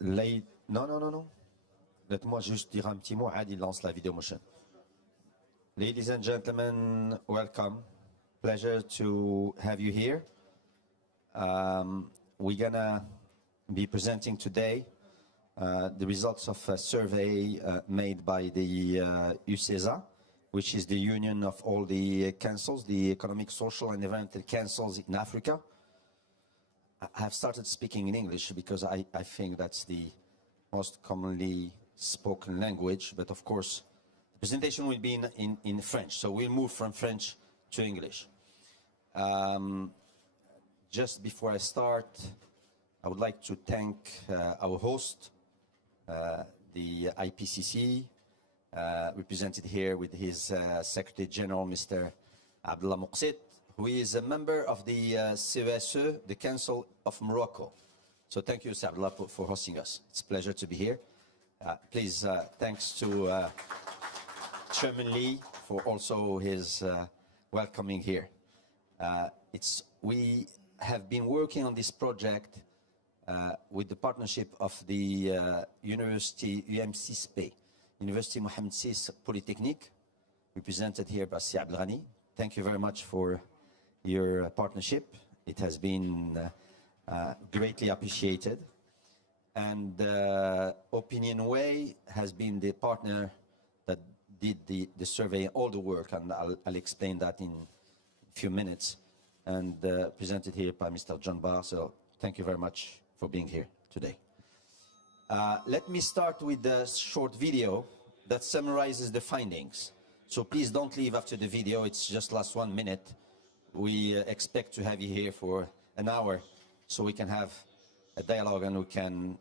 Non, non, non, non. Laisse-moi juste dire un petit mot. Adi lance la vidéo motion. Ladies and gentlemen, welcome. Pleasure to have you here. We're gonna be presenting today the results of a survey made by the UCESA, which is the union of all the councils, the economic, social, and environmental councils in Africa. I have started speaking in English because I think that's the most commonly spoken language, but of course, the presentation will be in French, so we'll move from French to English. Just before I start, I would like to thank our host, the IPCC, represented here with his Secretary General, Mr. Abdullah Muqsit, who is a member of the CESE, the Council of Morocco. So thank you, Mr. Abdullah, for hosting us. It's a pleasure to be here. Please, thanks to Chairman Lee for also his welcoming here. We have been working on this project with the partnership of the University UMCSP, University Mohammed VI Polytechnique, represented here by Si Abdelghani. Thank you very much for your partnership. It has been greatly appreciated. And OpinionWay has been the partner that did the survey, all the work, and I'll explain that in a few minutes, and presented here by Mr. John Barr. So thank you very much for being here today. Let me start with a short video that summarizes the findings. So please don't leave after the video. It's just last 1 minute. We expect to have you here for an hour so we can have a dialogue and we can,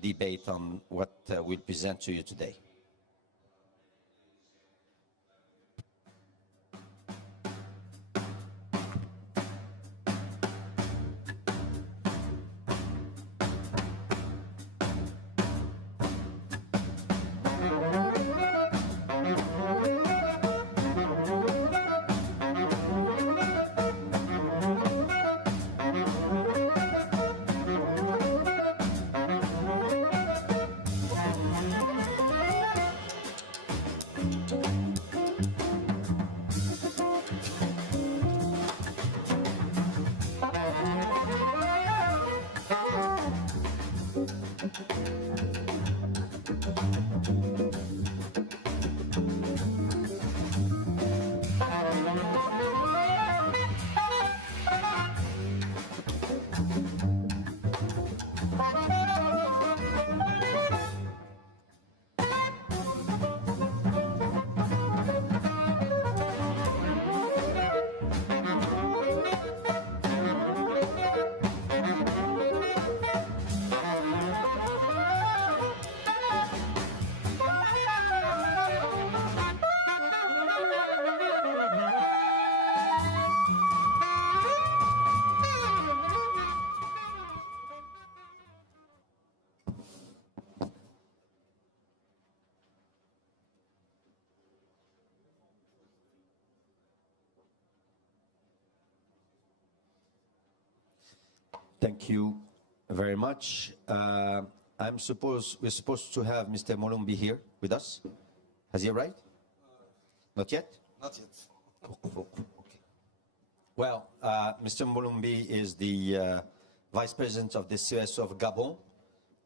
debate on what we'll present to you today. Thank you very much. We're supposed to have Mr. Molumbi here with us. Has he arrived? Not yet? Not yet. Okay. Well, Mr. Molumbi is the Vice President of the CESE of Gabon,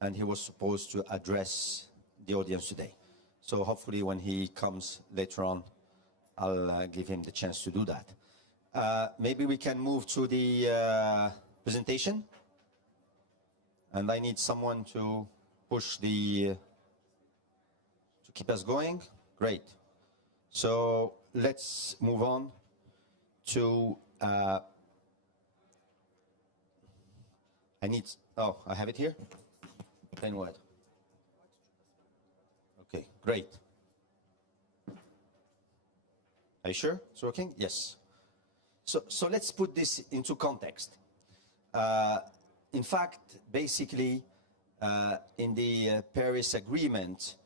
and he was supposed to address the audience today. So hopefully when he comes later on, I'll give him the chance to do that. Maybe we can move to the presentation. And I need someone to push to keep us going. Great. So let's move on to, I have it here. Plain white. Okay, great. Are you sure it's working? Yes. So let's put this into context. In fact, basically, in the Paris Agreement,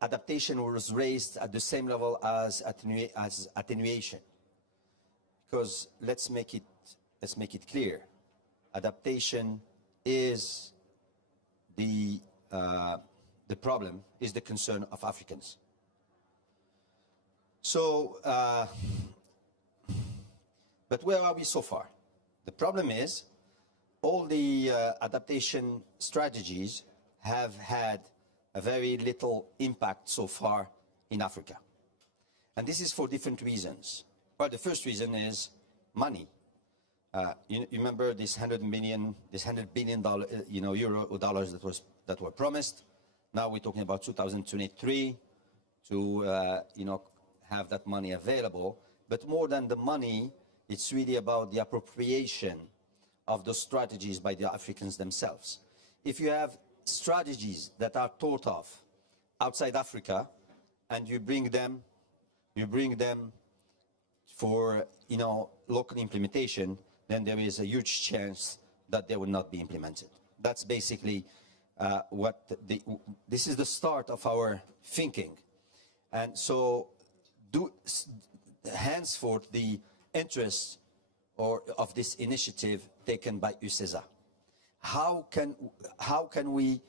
adaptation was raised at the same level as attenuation. Because let's make it clear, adaptation is the the problem is the concern of Africans. So, but where are we so far? The problem is all the adaptation strategies have had a very little impact so far in Africa. And this is for different reasons. Well, the first reason is money. You remember this $100 billion euro or dollars that were promised. Now we're talking about 2023 to have that money available. But more than the money, it's really about the appropriation of those strategies by the Africans themselves. If you have strategies that are thought of outside Africa and you bring them for local implementation, then there is a huge chance that they will not be implemented. That's basically this is the start of our thinking. And so henceforth the interest of this initiative taken by UCESA. How can we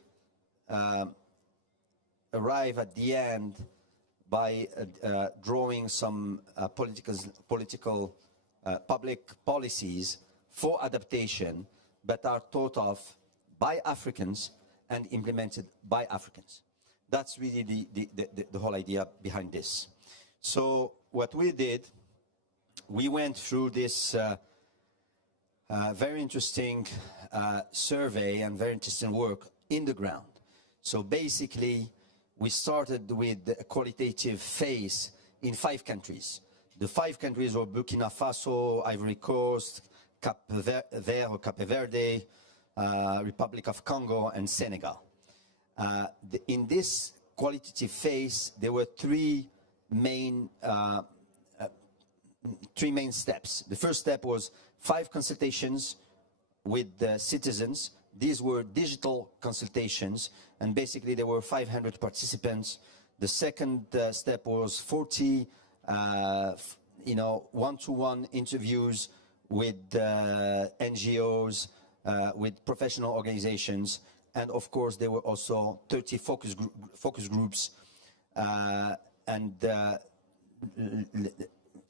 arrive at the end by drawing some political public policies for adaptation that are thought of by Africans and implemented by Africans? That's really the whole idea behind this. So what we did, we went through this very interesting survey and very interesting work in the ground. So basically, we started with a qualitative phase in 5 countries. The 5 countries were Burkina Faso, Ivory Coast, Cape Verde, Republic of Congo, and Senegal. In this qualitative phase, there were three main steps. The first step was 5 consultations with the citizens. These were digital consultations, and basically there were 500 participants. The second step was 40 one-to-one interviews with NGOs, with professional organizations, and of course there were also 30 focus groups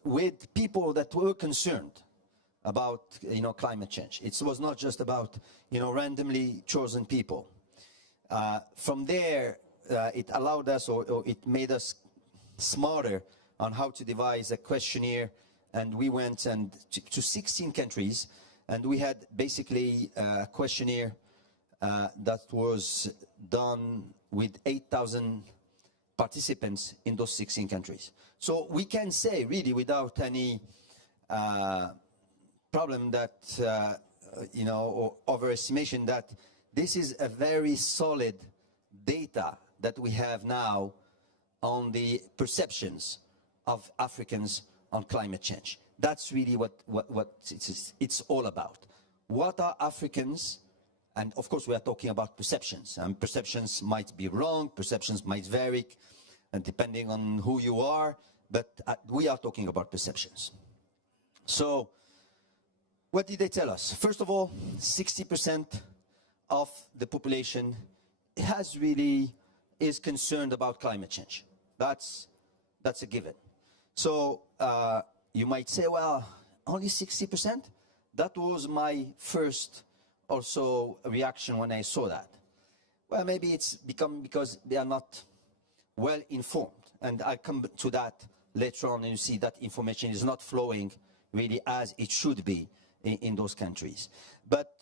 with people that were concerned about climate change. It was not just about randomly chosen people. From there, it allowed us, or it made us smarter on how to devise a questionnaire, and we went to 16 countries, and we had basically a questionnaire that was done with 8,000 participants in those 16 countries. So we can say, really, without any problem that, or overestimation, that this is a very solid data that we have now on the perceptions of Africans on climate change. That's really what it's all about. What are Africans? And of course we are talking about perceptions, and perceptions might be wrong, perceptions might vary, and depending on who you are, but we are talking about perceptions. So what did they tell us? First of all, 60% of the population is concerned about climate change. That's a given. So you might say, well, only 60%? That was my first also reaction when I saw that. Well, maybe it's become because they are not well informed. And I'll come to that later on, and you see that information is not flowing really as it should be in those countries. But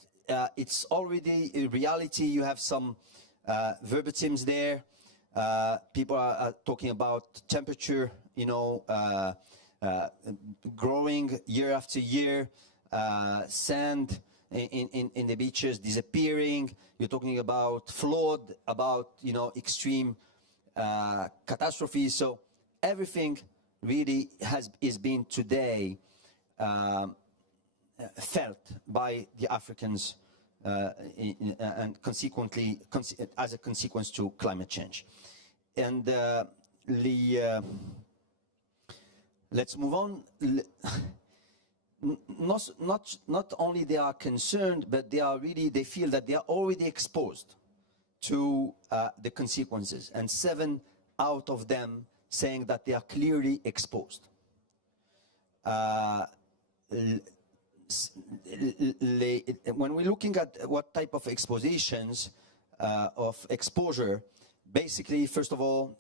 it's already a reality. You have some verbatims there. People are talking about temperature, growing year after year, sand in the beaches disappearing. You're talking about flood, about extreme catastrophes. So everything really is being today felt by the Africans and consequently as a consequence to climate change. And let's move on. Not only they are concerned, but they feel that they are already exposed to the consequences, and 7 out of them saying that they are clearly exposed. When we're looking at what type of expositions, of exposure, basically, first of all,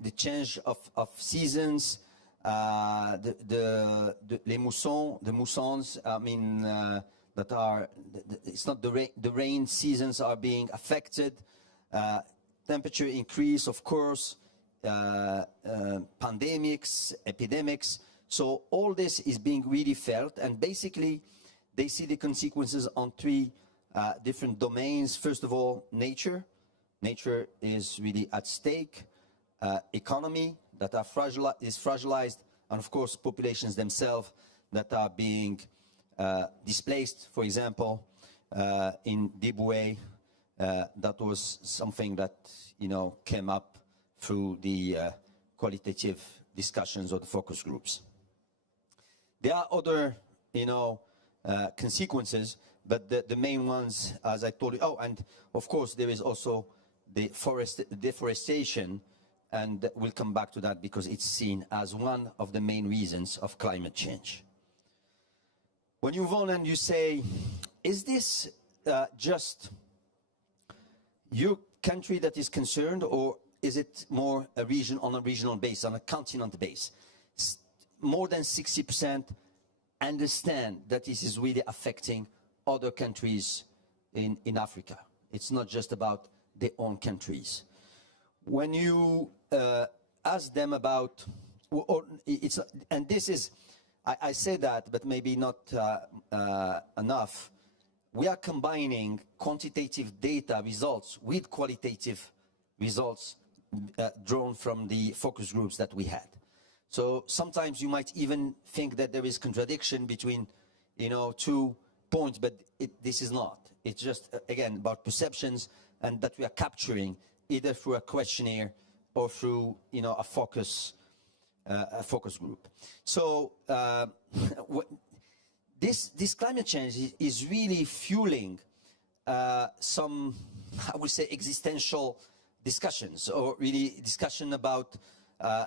the change of seasons, les moussons, I mean, that are, it's not the rain seasons are being affected, temperature increase, of course, pandemics, epidemics. So all this is being really felt, and basically they see the consequences on 3 different domains. First of all, nature. Nature is really at stake. Economy that are is fragilized, and of course populations themselves that are being displaced. For example, in Diboué, that was something that, you know, came up through the qualitative discussions or the focus groups. There are other, you know, consequences, but the main ones, as I told you, oh, and of course there is also the deforestation, and we'll come back to that because it's seen as one of the main reasons of climate change. When you move on and you say, is this just your country that is concerned, or is it more a region on a regional base, on a continent base? More than 60% understand that this is really affecting other countries in Africa. It's not just about their own countries. When you ask them about, and this is, I say that, but maybe not enough. We are combining quantitative data results with qualitative results drawn from the focus groups that we had. So sometimes you might even think that there is contradiction between, you know, 2 points, but this is not. It's just, again, about perceptions, and that we are capturing either through a questionnaire or through, you know, a focus group. So this climate change is really fueling some, I would say, existential discussions, or really discussion about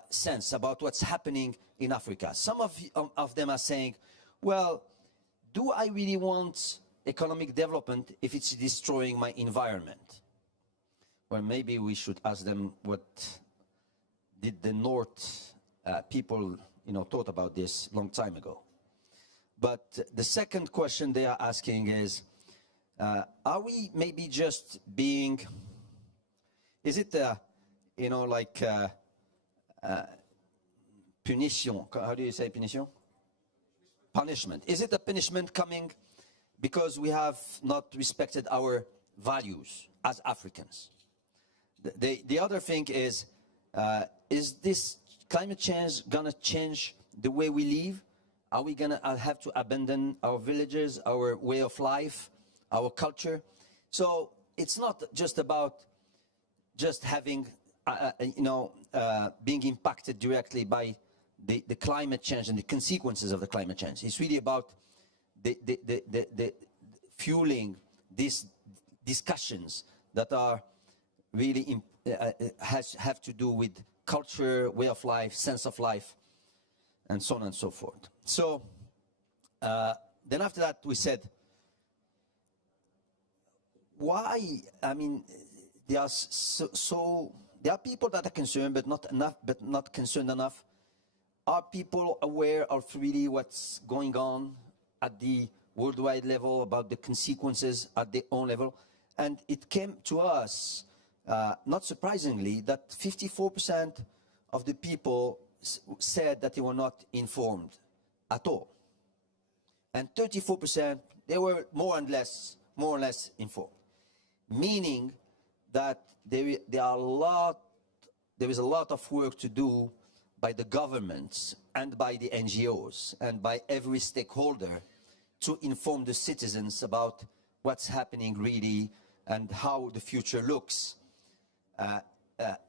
sense, about what's happening in Africa. Some of them are saying, well, do I really want economic development if it's destroying my environment? Well, maybe we should ask them, what did the North people, you know, thought about this long time ago. But the second question they are asking is, are we maybe just being, is it, you know, like punition? How do you say punition? Punishment. Is it a punishment coming because we have not respected our values as Africans? The other thing is this climate change gonna change the way we live? Are we gonna have to abandon our villages, our way of life, our culture? So it's not just about just having, you know, being impacted directly by the climate change and the consequences of the climate change. It's really about the fueling these discussions that are really have to do with culture, way of life, sense of life, and so on and so forth. So then after that we said, why? I mean, there are there are people that are concerned, but not enough, but not concerned enough. Are people aware of really what's going on at the worldwide level, about the consequences at their own level? And it came to us, not surprisingly, that 54% of the people said that they were not informed at all. And 34%, they were more or less informed. Meaning that there is a lot of work to do by the governments and by the NGOs and by every stakeholder to inform the citizens about what's happening really and how the future looks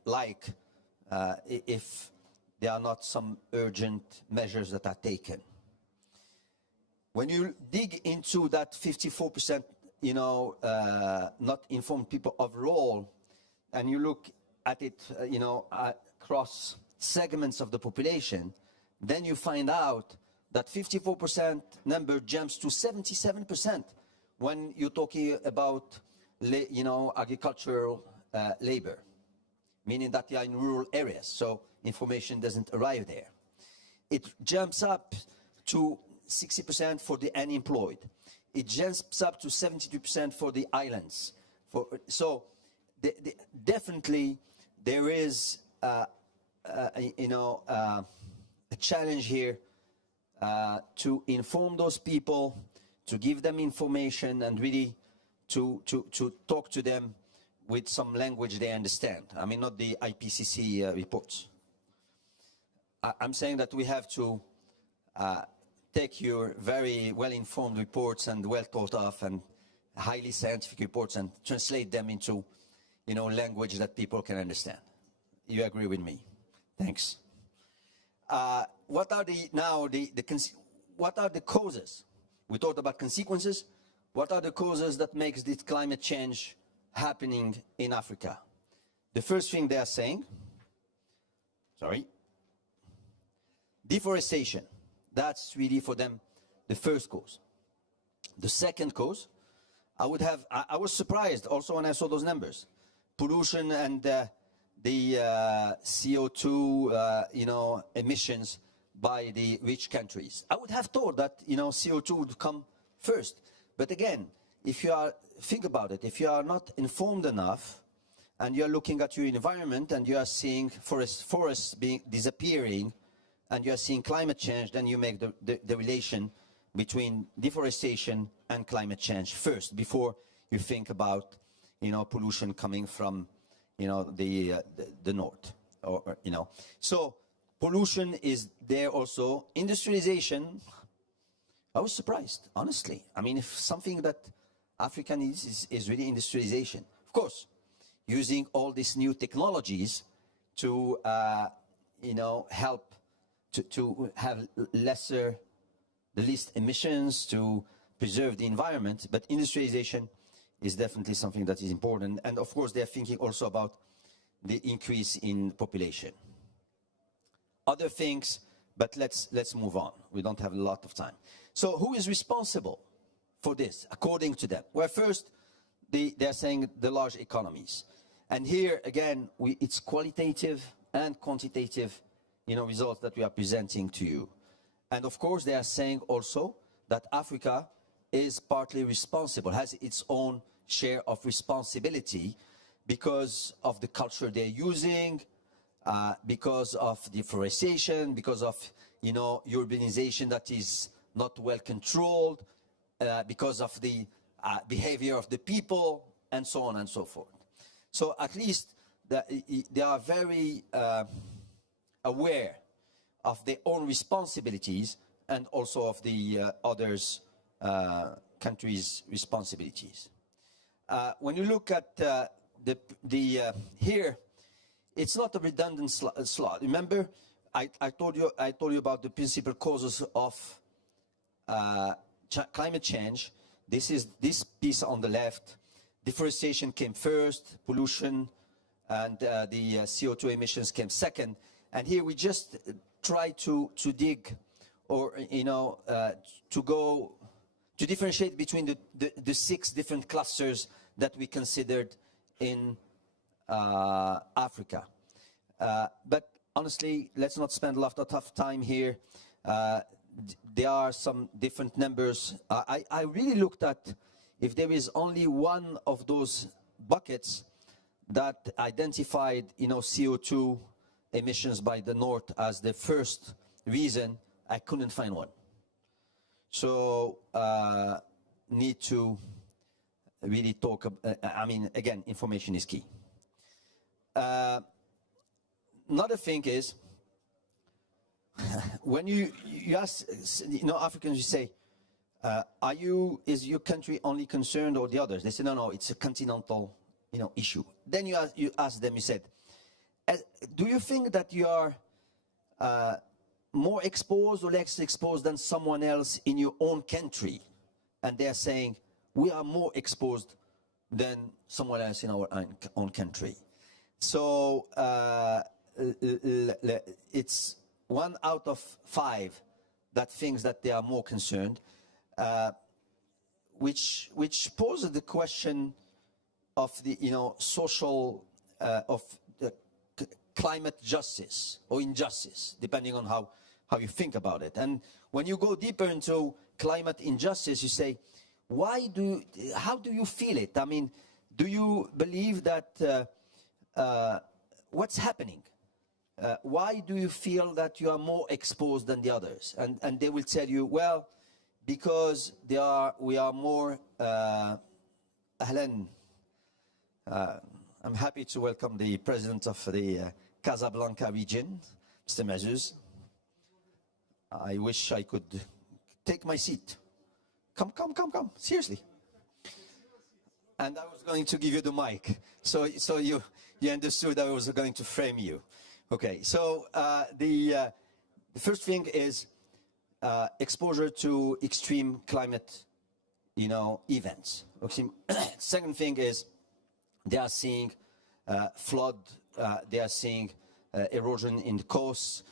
like if there are not some urgent measures that are taken. When you dig into that 54% not informed people overall, and you look at it, across segments of the population, then you find out that 54% number jumps to 77% when you're talking about, agricultural labor, meaning that they are in rural areas, so information doesn't arrive there. It jumps up to 60% for the unemployed. It jumps up to 72% for the islands. Definitely there is a challenge here to inform those people, to give them information, and really to talk to them with some language they understand. I mean, not the IPCC reports. I'm saying that we have to take your very well-informed reports and well-thought of and highly scientific reports and translate them into, language that people can understand. You agree with me? Thanks. What are the causes? We talked about consequences. What are the causes that makes this climate change happening in Africa? The first thing they are saying, deforestation. That's really for them the first cause. The second cause, I was surprised also when I saw those numbers. Pollution and the CO2, emissions by the rich countries. I would have thought that, CO2 would come first. But again, think about it, if you are not informed enough and you're looking at your environment and you are seeing forests disappearing and you are seeing climate change, then you make the relation between deforestation and climate change first before you think about, pollution coming from, the north, So pollution is there also. Industrialization, I was surprised, honestly. I mean, if something that Africa needs is really industrialization. Of course, using all these new technologies to, help to have the least emissions, to preserve the environment, but industrialization is definitely something that is important. And of course, they're thinking also about the increase in population. Other things, but let's move on. We don't have a lot of time. So who is responsible for this, according to them? Well, first, they're saying the large economies. And here, again, it's qualitative and quantitative, results that we are presenting to you. And of course, they are saying also that Africa is partly responsible, has its own share of responsibility because of the culture they're using, because of deforestation, because of, urbanization that is not well controlled, because of the behavior of the people, and so on and so forth. So at least they are very aware of their own responsibilities and also of the others' countries' responsibilities. When you look at here, it's not a redundant slide. Remember, I told you about the principal causes of climate change. This is this piece on the left. Deforestation came first, pollution and the CO2 emissions came second. And here we just try to dig, or to differentiate between the 6 different clusters that we considered in Africa. But honestly, let's not spend a lot of time here. There are some different numbers. I really looked at if there is only one of those buckets that identified, CO2 emissions by the North as the first reason. I couldn't find one. So need to really talk. Again, information is key. Another thing is, when you ask, Africans, you say, is your country only concerned or the others? They say, no, it's a continental, issue. Then you ask them, you said, do you think that you are more exposed or less exposed than someone else in your own country? And they're saying, we are more exposed than someone else in our own country. So it's 1 out of 5 that thinks that they are more concerned, which poses the question of the social of climate justice or injustice, depending on how you think about it. And when you go deeper into climate injustice, you say, how do you feel it? I mean, do you believe that what's happening? Why do you feel that you are more exposed than the others? And they will tell you, well, because we are more ahlan. I'm happy to welcome the president of the Casablanca region, Mr. Mazuz. I wish I could take my seat. Come, seriously. And I was going to give you the mic, so you understood I was going to frame you. Okay, so the first thing is exposure to extreme climate, events. Second thing is they are seeing flood, they are seeing erosion in the coasts.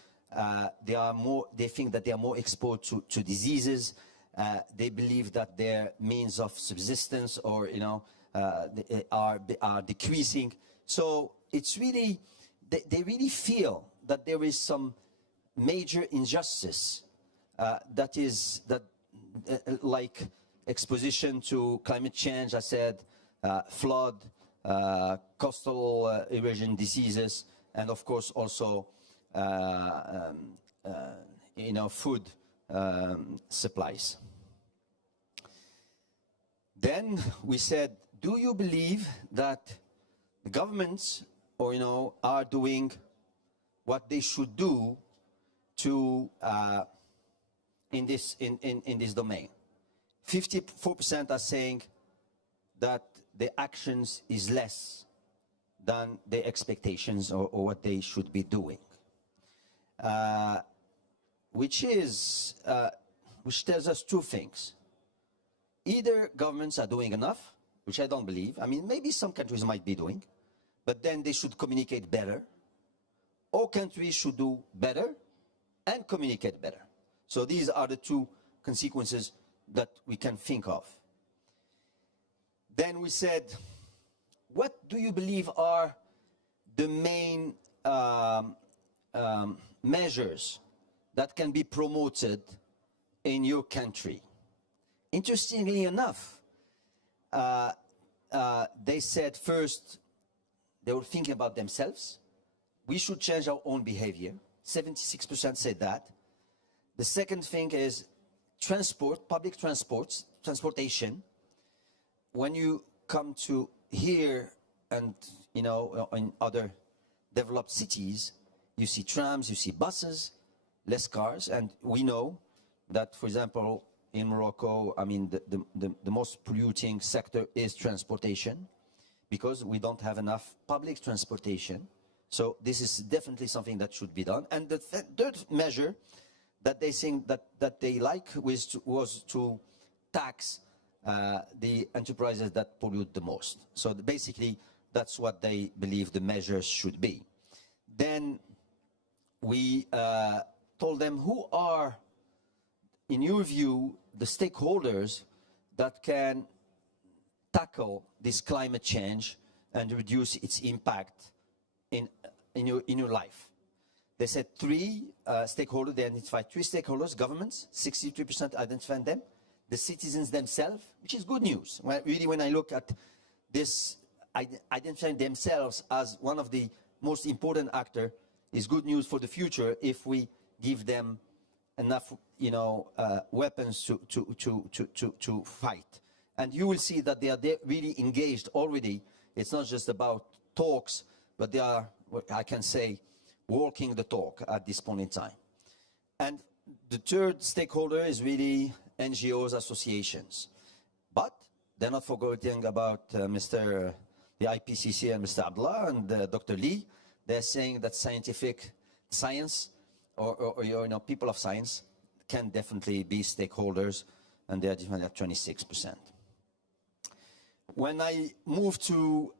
They think that they are more exposed to diseases. They believe that their means of subsistence or are decreasing. So it's really they really feel that there is some major injustice like exposition to climate change. I said flood, coastal erosion, diseases, and of course also food supplies. Then we said, do you believe that the governments are doing what they should do to in this domain? 54% are saying that the actions is less than the expectations or what they should be doing, which tells us two things. Either governments are doing enough, which I don't believe. I mean, maybe some countries might be doing, but then they should communicate better. All countries should do better and communicate better. So these are the two consequences that we can think of. Then we said, what do you believe are the main measures that can be promoted in your country? Interestingly enough, they said first, they were thinking about themselves. We should change our own behavior. 76% said that. The second thing is transport, public transportation. When you come to here and, in other developed cities, you see trams, you see buses, less cars. And we know that, for example, in Morocco, I mean, the most polluting sector is transportation because we don't have enough public transportation. So this is definitely something that should be done. And the third measure that they think that they like was to tax the enterprises that pollute the most. So basically, that's what they believe the measures should be. Then we told them, who are, in your view, the stakeholders that can tackle this climate change and reduce its impact in your life? They said three stakeholders. They identified three stakeholders: governments, 63% identified them; the citizens themselves, which is good news. When I look at this, identifying themselves as one of the most important actors is good news for the future if we give them enough, weapons to fight. And you will see that they are really engaged already. It's not just about talks, but they are, I can say, walking the talk at this point in time. And the third stakeholder is really NGOs, associations. But they're not forgetting about the IPCC and Mr. Abdullah and Dr. Lee. They're saying that science or people of science can definitely be stakeholders, and they're definitely at 26%. when I moved to,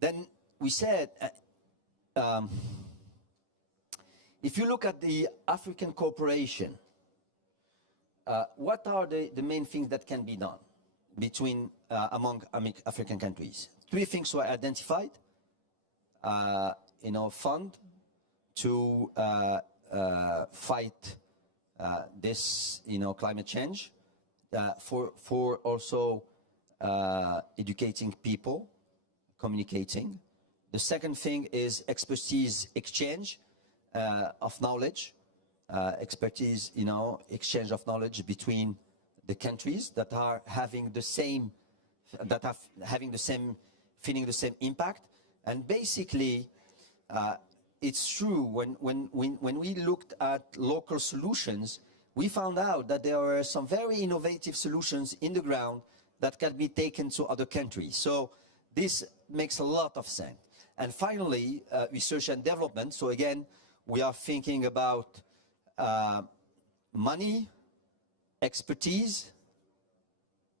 then we said, if you look at the African cooperation, what are the main things that can be done between among African countries? 3 things were identified. Fund to fight this, climate change, for also educating people, communicating. The second thing is expertise exchange of knowledge, exchange of knowledge between the countries that are having the same, feeling the same impact. And basically, it's true, when we looked at local solutions, we found out that there were some very innovative solutions in the ground that can be taken to other countries. So this makes a lot of sense. And finally, research and development. So again, we are thinking about money, expertise,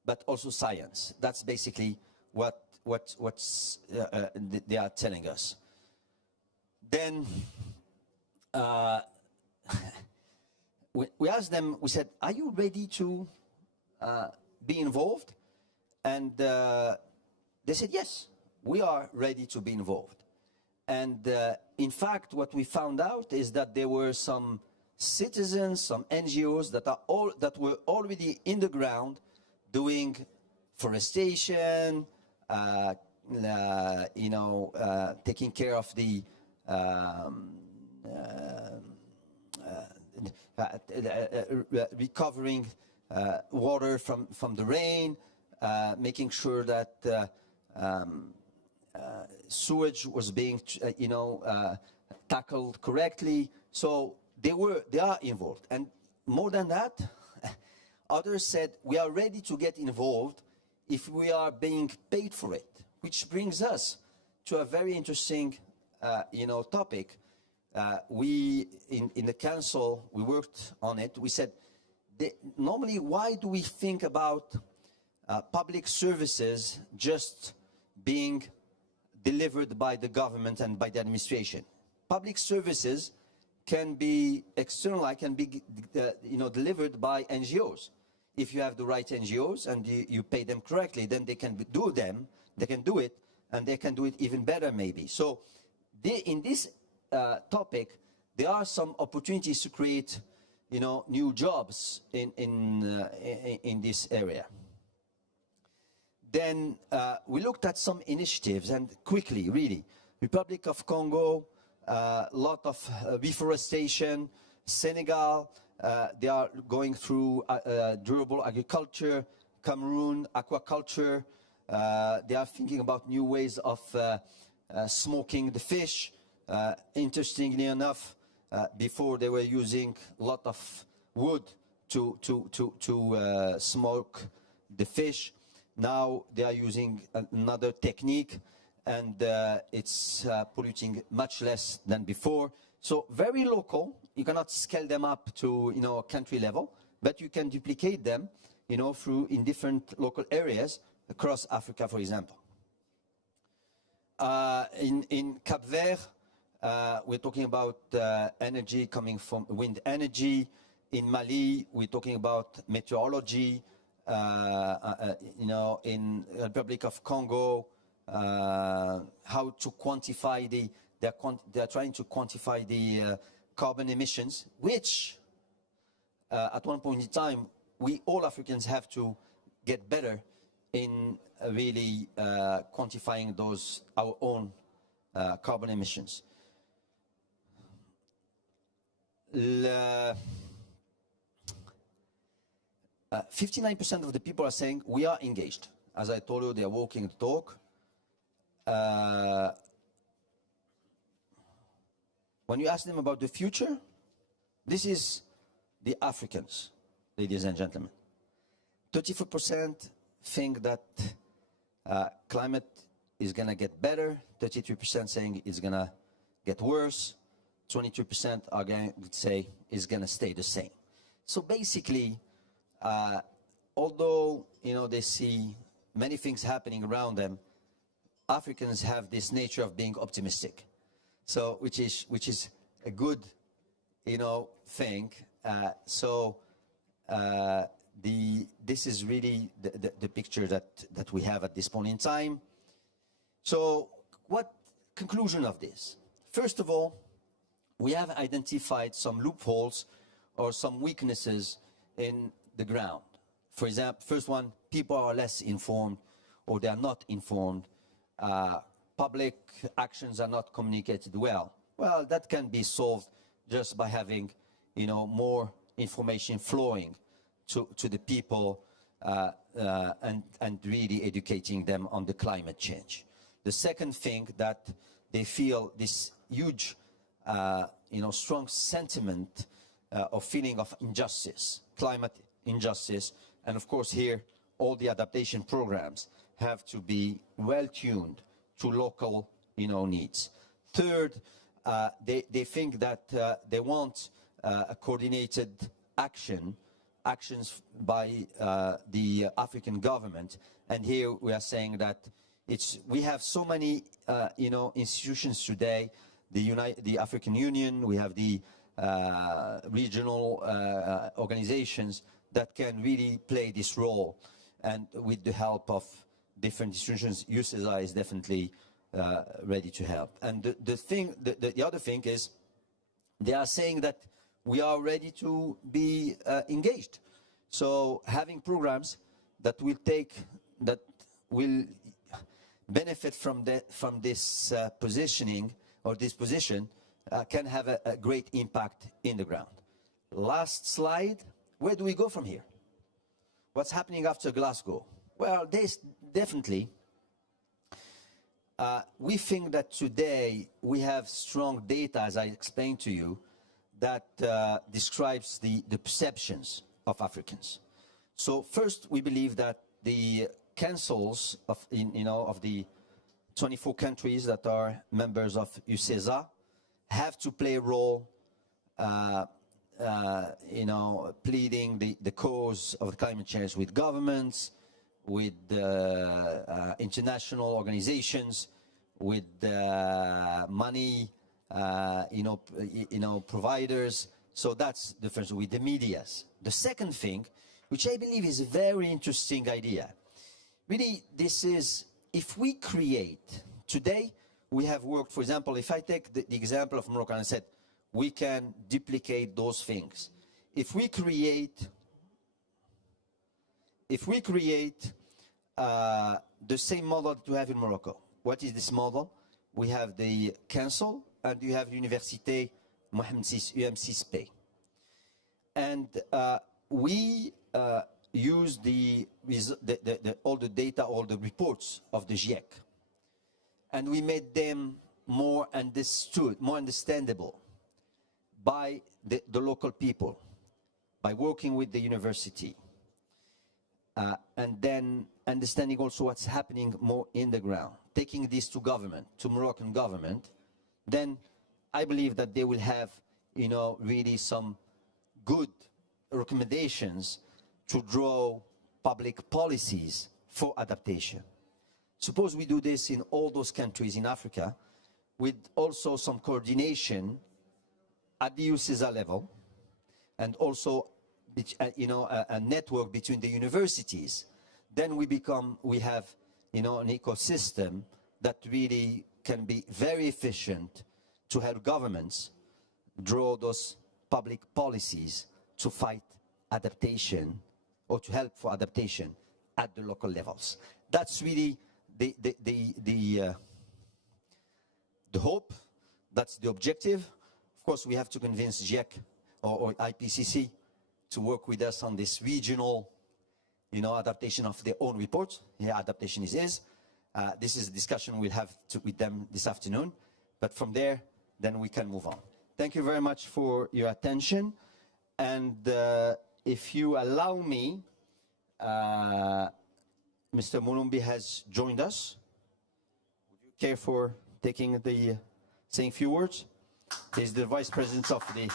but also science. That's basically what they are telling us. Then we asked them, we said, are you ready to be involved? And they said, yes, we are ready to be involved. And in fact, what we found out is that there were some citizens, some NGOs that were already in the ground doing forestation, taking care of the recovering water from the rain, making sure that sewage was being tackled correctly. So they are involved. And more than that, others said we are ready to get involved if we are being paid for it, which brings us to a very interesting topic. We in the council, we worked on it. We said, normally, why do we think about public services just being delivered by the government and by the administration? Public services can be externalized, can be delivered by NGOs. If you have the right NGOs and you pay them correctly, then they can do them. They can do it, and they can do it even better, maybe. So, in this topic, there are some opportunities to create, new jobs in this area. Then we looked at some initiatives, and quickly, really, Republic of Congo, a lot of reforestation. Senegal, they are going through durable agriculture. Cameroon, aquaculture. They are thinking about new ways of smoking the fish. Interestingly enough, before they were using a lot of wood to smoke the fish. Now they are using another technique, and it's polluting much less than before. So very local. You cannot scale them up to country level, but you can duplicate them in different local areas across Africa, for example. In Cape Verde, we're talking about energy coming from wind energy. In Mali, we're talking about meteorology. In Republic of Congo, how to quantify they're trying to quantify the carbon emissions, which at one point in time, all Africans have to get better in really quantifying our own carbon emissions. 59% of the people are saying we are engaged. As I told you, they are walking the talk. When you ask them about the future, this is the Africans, ladies and gentlemen. 34% think that climate is going to get better. 33% saying it's going to get worse. 22% are going to say it's going to stay the same. So basically, although they see many things happening around them, Africans have this nature of being optimistic. So, which is a good, thing. This is really the picture that we have at this point in time. So, what conclusion of this? First of all, we have identified some loopholes or some weaknesses in the ground. For example, first one, people are less informed or they are not informed. Public actions are not communicated well. Well, that can be solved just by having, more information flowing to the people and really educating them on the climate change. The second thing that they feel this huge, strong sentiment or feeling of injustice, climate injustice, and of course here all the adaptation programs have to be well tuned to local, needs. Third, they think that they want a coordinated actions by the African government, and here we are saying that we have so many, institutions today. The African Union, we have the regional organizations that can really play this role, and with the help of different institutions, UCESA is definitely ready to help. And the other thing is, they are saying that we are ready to be engaged. So having programs that will benefit from this positioning or this position can have a great impact in the ground. Last slide. Where do we go from here? What's happening after Glasgow? Well, there's definitely, we think that today we have strong data, as I explained to you, that describes the perceptions of Africans. So first, we believe that the councils of the 24 countries that are members of UCESA have to play a role, pleading the cause of climate change with governments, with international organizations, with money, providers. So that's the first, with the medias. The second thing, which I believe is a very interesting idea, really, this is, if we create, today we have worked, for example, if I take the example of Morocco and I said, we can duplicate those things. If we create the same model that you have in Morocco, what is this model? We have the council and you have Université Mohammed VI, UMC-SPE. And we use all the data, all the reports of the GIEC. And we made them more understood, more understandable by the local people, by working with the university, and then understanding also what's happening more in the ground, taking this to government, to Moroccan government, then I believe that they will have, really some good recommendations to draw public policies for adaptation. Suppose we do this in all those countries in Africa, with also some coordination at the UCESA level, and also, a network between the universities. Then we have, an ecosystem that really can be very efficient to help governments draw those public policies to fight adaptation or to help for adaptation at the local levels. That's really the hope. That's the objective. Of course, we have to convince GIEC or IPCC to work with us on this regional, adaptation of their own reports. Yeah, adaptation is. This is a discussion we'll have with them this afternoon. But from there, then we can move on. Thank you very much for your attention. And if you allow me, Mr. Mulumbi has joined us. Would you care for saying a few words? He's the Vice President of the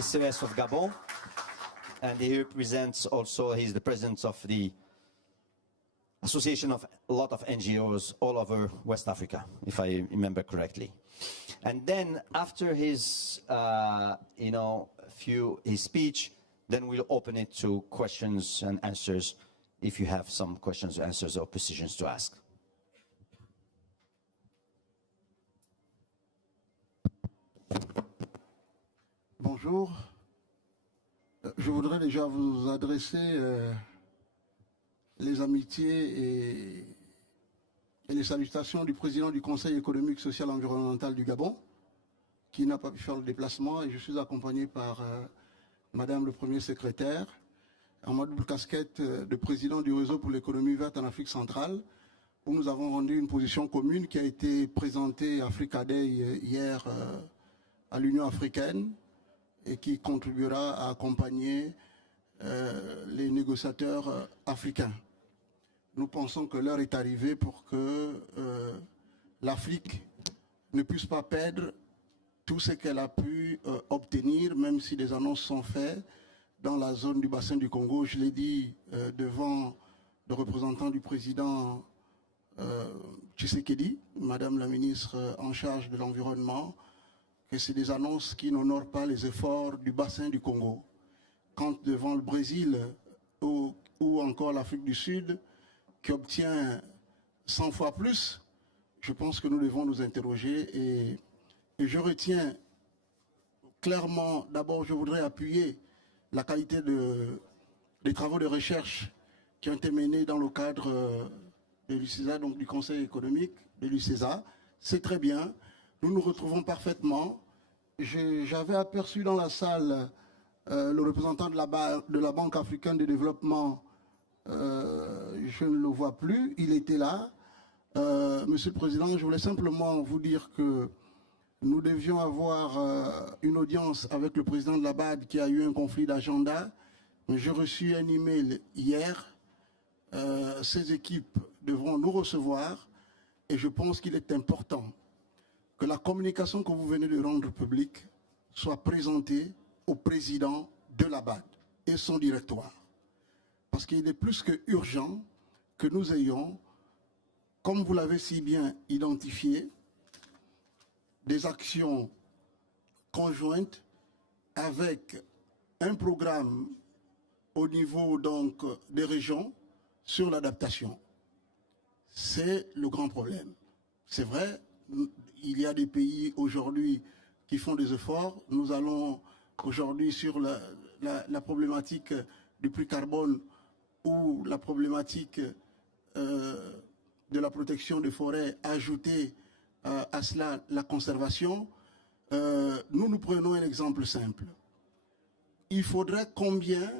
CES of Gabon, and he represents also, he's the President of the association of a lot of NGOs all over West Africa, if I remember correctly. And then after his, his speech, then we'll open it to questions and answers if you have some questions, answers, or precisions to ask. Bonjour. Je voudrais déjà vous adresser les amitiés et les salutations du président du Conseil économique, social et environnemental du Gabon, qui n'a pas pu faire le déplacement, et je suis accompagné par Madame le Premier secrétaire, en ma double casquette de président du réseau pour l'économie verte en Afrique centrale, où nous avons rendu une position commune qui a été présentée à Africa Day hier à l'Union africaine et qui contribuera à accompagner les négociateurs africains. Nous pensons que l'heure est arrivée pour que l'Afrique ne puisse pas perdre tout ce qu'elle a pu obtenir, même si des annonces sont faites dans la zone du bassin du Congo. Je l'ai dit devant le représentant du président Tshisekedi, Madame la ministre en charge de l'environnement, que c'est des annonces qui n'honorent pas les efforts du bassin du Congo. Quand devant le Brésil ou encore l'Afrique du Sud, qui obtient 100 fois plus, je pense que nous devons nous interroger et je retiens clairement, d'abord je voudrais appuyer la qualité des travaux de recherche qui ont été menés dans le cadre de l'UCESA, donc du Conseil économique de l'UCESA. C'est très bien, nous nous retrouvons parfaitement. J'avais aperçu dans la salle le représentant de la Banque africaine de développement. Je ne le vois plus, il était là. Monsieur le Président, je voulais simplement vous dire que nous devions avoir une audience avec le président de la BAD qui a eu un conflit d'agenda. J'ai reçu un email hier. Ces équipes devront nous recevoir et je pense qu'il est important que la communication que vous venez de rendre publique soit présentée au président de la BAD et son directoire. Parce qu'il est plus que urgent que nous ayons, comme vous l'avez si bien identifié, des actions conjointes avec un programme au niveau donc des régions sur l'adaptation. C'est le grand problème. C'est vrai, il y a des pays aujourd'hui qui font des efforts. Nous allons aujourd'hui sur la problématique du prix carbone ou la problématique de la protection des forêts, ajouter à cela la conservation. Nous prenons un exemple simple. Il faudrait combien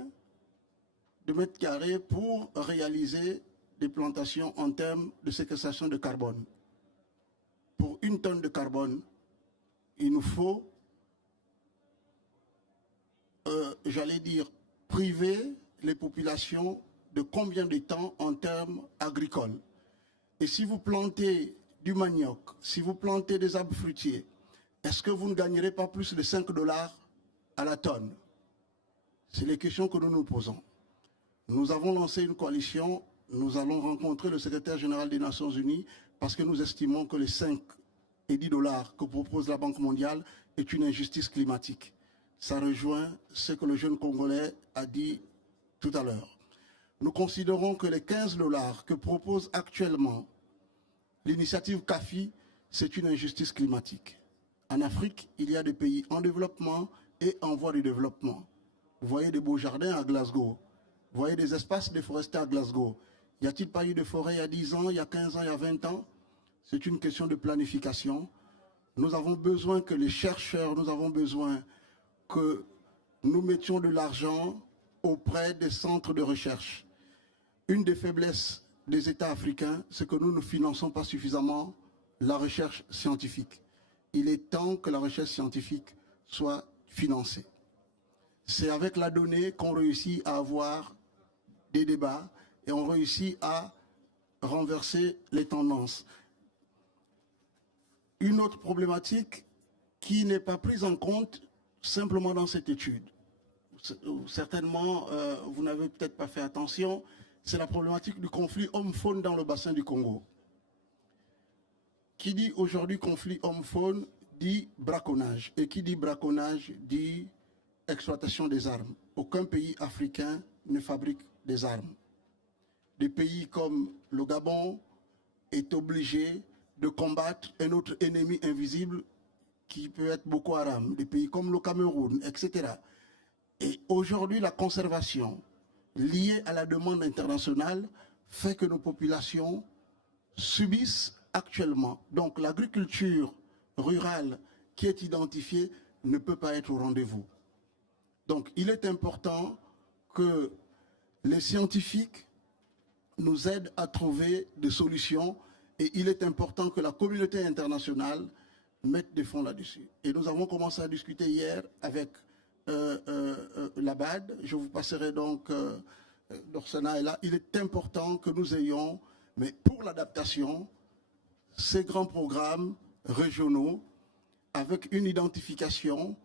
de mètres carrés pour réaliser des plantations en termes de séquestration de carbone? Pour 1 tonne de carbone, il nous faut, j'allais dire, priver les populations de combien de temps en termes agricoles? Et si vous plantez du manioc, si vous plantez des arbres fruitiers, est-ce que vous ne gagnerez pas plus de 5 $ à la tonne? C'est les questions que nous nous posons. Nous avons lancé une coalition, nous allons rencontrer le secrétaire général des Nations Unies parce que nous estimons que les 5 et 10 $ que propose la Banque mondiale est une injustice climatique. Ça rejoint ce que le jeune Congolais a dit tout à l'heure. Nous considérons que les 15 $ que propose actuellement l'initiative CAFI, c'est une injustice climatique. En Afrique, il y a des pays en développement et en voie de développement. Vous voyez des beaux jardins à Glasgow. Vous voyez des espaces déforestés à Glasgow. Y a-t-il pas eu de forêt il y a 10 ans, il y a 15 ans, il y a 20 ans? C'est une question de planification. Nous avons besoin que les chercheurs, nous avons besoin que nous mettions de l'argent auprès des centres de recherche. Une des faiblesses des États africains, c'est que nous ne finançons pas suffisamment la recherche scientifique. Il est temps que la recherche scientifique soit financée. C'est avec la donnée qu'on réussit à avoir des débats et on réussit à renverser les tendances. Une autre problématique qui n'est pas prise en compte simplement dans cette étude, certainement vous n'avez peut-être pas fait attention, c'est la problématique du conflit homme-faune dans le bassin du Congo. Qui dit aujourd'hui conflit homme-faune dit braconnage. Et qui dit braconnage dit exploitation des armes. Aucun pays africain ne fabrique des armes. Des pays comme le Gabon est obligé de combattre un autre ennemi invisible qui peut être Boko Haram. Des pays comme le Cameroun, etc. Et aujourd'hui, la conservation liée à la demande internationale fait que nos populations subissent actuellement. Donc l'agriculture rurale qui est identifiée ne peut pas être au rendez-vous. Donc il est important que les scientifiques nous aident à trouver des solutions et il est important que la communauté internationale mette des fonds là-dessus. Et nous avons commencé à discuter hier avec l'ABAD. Je vous passerai donc, Dorsena est là. Il est important que nous ayons, mais pour l'adaptation, ces grands programmes régionaux avec une identification,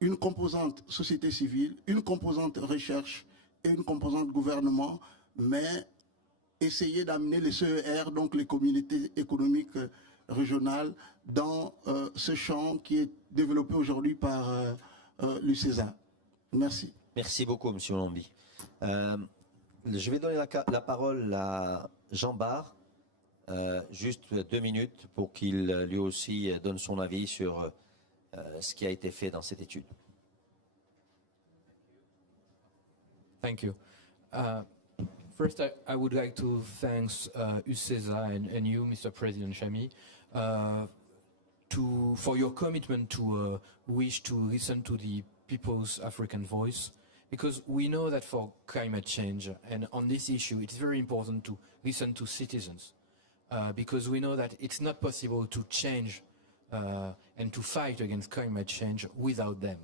une composante société civile, une composante recherche et une composante gouvernement, mais essayer d'amener les CER, donc les communautés économiques régionales, dans ce champ qui est développé aujourd'hui par l'UCESA. Merci. Merci beaucoup, M. Lambi. Je vais donner la parole à Jean Barre, juste 2 minutes pour qu'il lui aussi donne son avis sur ce qui a été fait dans cette étude. Thank you. First, I would like to thank UCESA and you, Mr. President Chami, for your commitment to wish to listen to the people's African voice, because we know that for climate change and on this issue, it's very important to listen to citizens, because we know that it's not possible to change and to fight against climate change without them.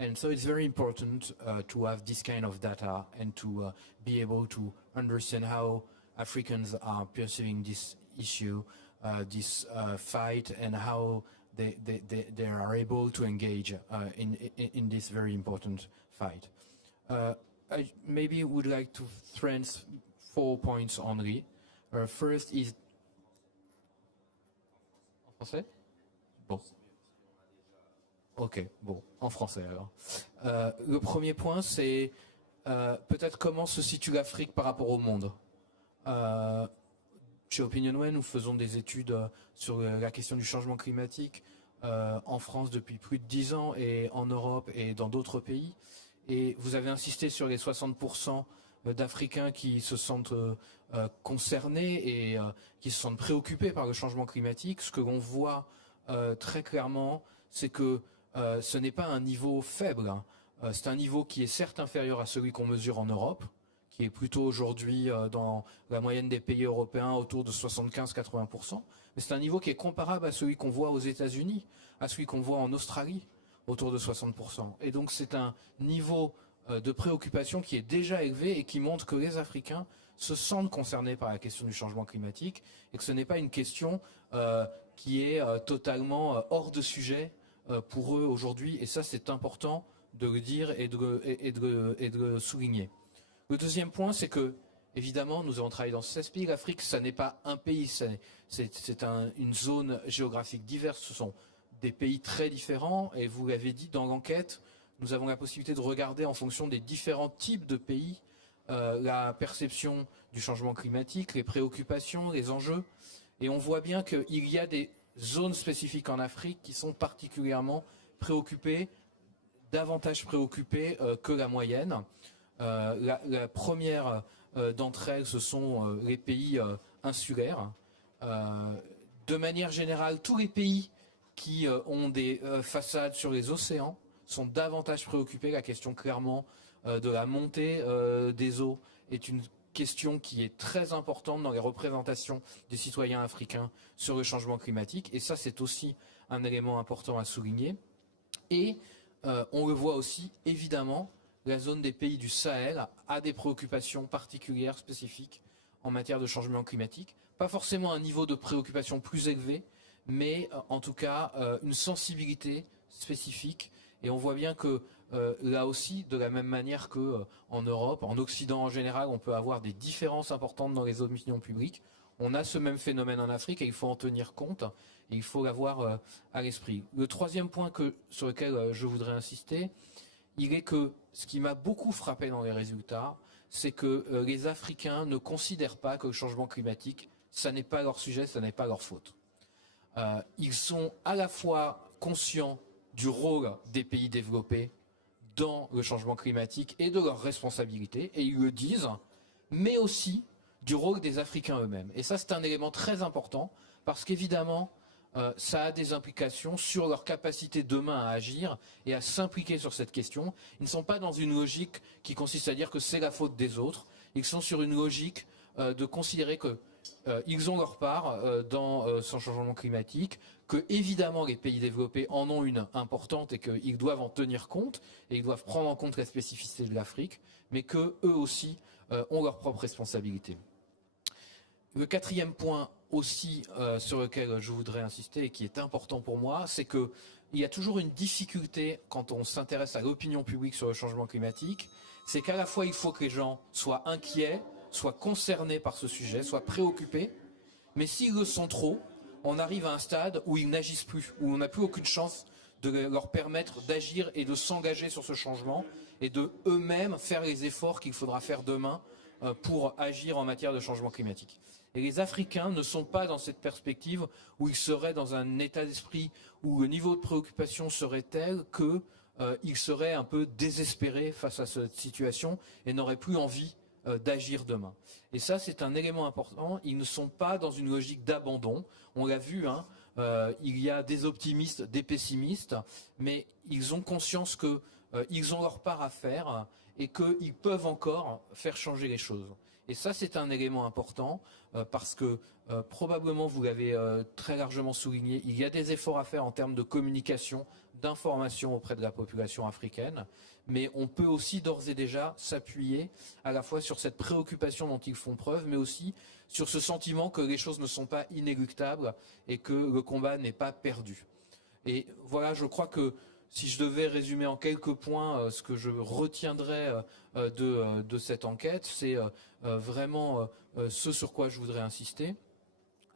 And so it's very important to have this kind of data and to be able to understand how Africans are perceiving this issue, this fight, and how they are able to engage in this very important fight. I maybe would like to stress 4 points only. First is... En français? Bon. Ok, bon, en français alors. Le premier point, c'est peut-être comment se situe l'Afrique par rapport au monde. Chez OpinionWay, nous faisons des études sur la question du changement climatique en France depuis plus de 10 ans et en Europe et dans d'autres pays. Et vous avez insisté sur les 60% d'Africains qui se sentent concernés et qui se sentent préoccupés par le changement climatique. Ce que l'on voit très clairement, c'est que ce n'est pas un niveau faible, hein. C'est un niveau qui est certes inférieur à celui qu'on mesure en Europe, qui est plutôt aujourd'hui dans la moyenne des pays européens autour de 75-80%, mais c'est un niveau qui est comparable à celui qu'on voit aux États-Unis, à celui qu'on voit en Australie, autour de 60%. Et donc c'est un niveau de préoccupation qui est déjà élevé et qui montre que les Africains se sentent concernés par la question du changement climatique et que ce n'est pas une question qui est totalement hors de sujet pour eux aujourd'hui, et ça c'est important de le dire et de le souligner. Le deuxième point, c'est que, évidemment, nous avons travaillé dans 16 pays. L'Afrique, ça n'est pas un pays, c'est une zone géographique diverse, ce sont des pays très différents, et vous l'avez dit dans l'enquête, nous avons la possibilité de regarder en fonction des différents types de pays la perception du changement climatique, les préoccupations, les enjeux, et on voit bien qu'il y a des zones spécifiques en Afrique qui sont particulièrement préoccupées, davantage préoccupées que la moyenne. La première d'entre elles, ce sont les pays insulaires. De manière générale, tous les pays qui ont des façades sur les océans sont davantage préoccupés. La question clairement de la montée des eaux est une question qui est très importante dans les représentations des citoyens africains sur le changement climatique. Et ça, c'est aussi un élément important à souligner. Et on le voit aussi, évidemment, la zone des pays du Sahel a des préoccupations particulières, spécifiques, en matière de changement climatique. Pas forcément un niveau de préoccupation plus élevé, mais en tout cas une sensibilité spécifique. Et on voit bien que là aussi, de la même manière qu'en Europe, en Occident en général, on peut avoir des différences importantes dans les opinions publiques. On a ce même phénomène en Afrique et il faut en tenir compte et il faut l'avoir à l'esprit. Le troisième point sur lequel je voudrais insister, il est que ce qui m'a beaucoup frappé dans les résultats, c'est que les Africains ne considèrent pas que le changement climatique, ça n'est pas leur sujet, ça n'est pas leur faute. Ils sont à la fois conscients du rôle des pays développés dans le changement climatique et de leurs responsabilités, et ils le disent, mais aussi du rôle des Africains eux-mêmes. Et ça, c'est un élément très important, parce qu'évidemment, ça a des implications sur leur capacité demain à agir et à s'impliquer sur cette question. Ils ne sont pas dans une logique qui consiste à dire que c'est la faute des autres. Ils sont sur une logique de considérer qu'ils ont leur part dans ce changement climatique, que évidemment les pays développés en ont une importante et qu'ils doivent en tenir compte et ils doivent prendre en compte la spécificité de l'Afrique, mais qu'eux aussi ont leurs propres responsabilités. Le quatrième point aussi sur lequel je voudrais insister et qui est important pour moi, c'est qu'il y a toujours une difficulté quand on s'intéresse à l'opinion publique sur le changement climatique, c'est qu'à la fois il faut que les gens soient inquiets, soient concernés par ce sujet, soient préoccupés, mais s'ils le sont trop, on arrive à un stade où ils n'agissent plus, où on n'a plus aucune chance de leur permettre d'agir et de s'engager sur ce changement et de eux-mêmes faire les efforts qu'il faudra faire demain pour agir en matière de changement climatique. Et les Africains ne sont pas dans cette perspective où ils seraient dans un état d'esprit où le niveau de préoccupation serait tel qu'ils seraient un peu désespérés face à cette situation et n'auraient plus envie d'agir demain. Et ça, c'est un élément important. Ils ne sont pas dans une logique d'abandon. On l'a vu, il y a des optimistes, des pessimistes, mais ils ont conscience qu'ils ont leur part à faire et qu'ils peuvent encore faire changer les choses. Et ça, c'est un élément important parce que probablement, vous l'avez très largement souligné, il y a des efforts à faire en termes de communication, d'information auprès de la population africaine, mais on peut aussi d'ores et déjà s'appuyer à la fois sur cette préoccupation dont ils font preuve, mais aussi sur ce sentiment que les choses ne sont pas inéluctables et que le combat n'est pas perdu. Et voilà, je crois que si je devais résumer en quelques points ce que je retiendrai de cette enquête, c'est vraiment ce sur quoi je voudrais insister.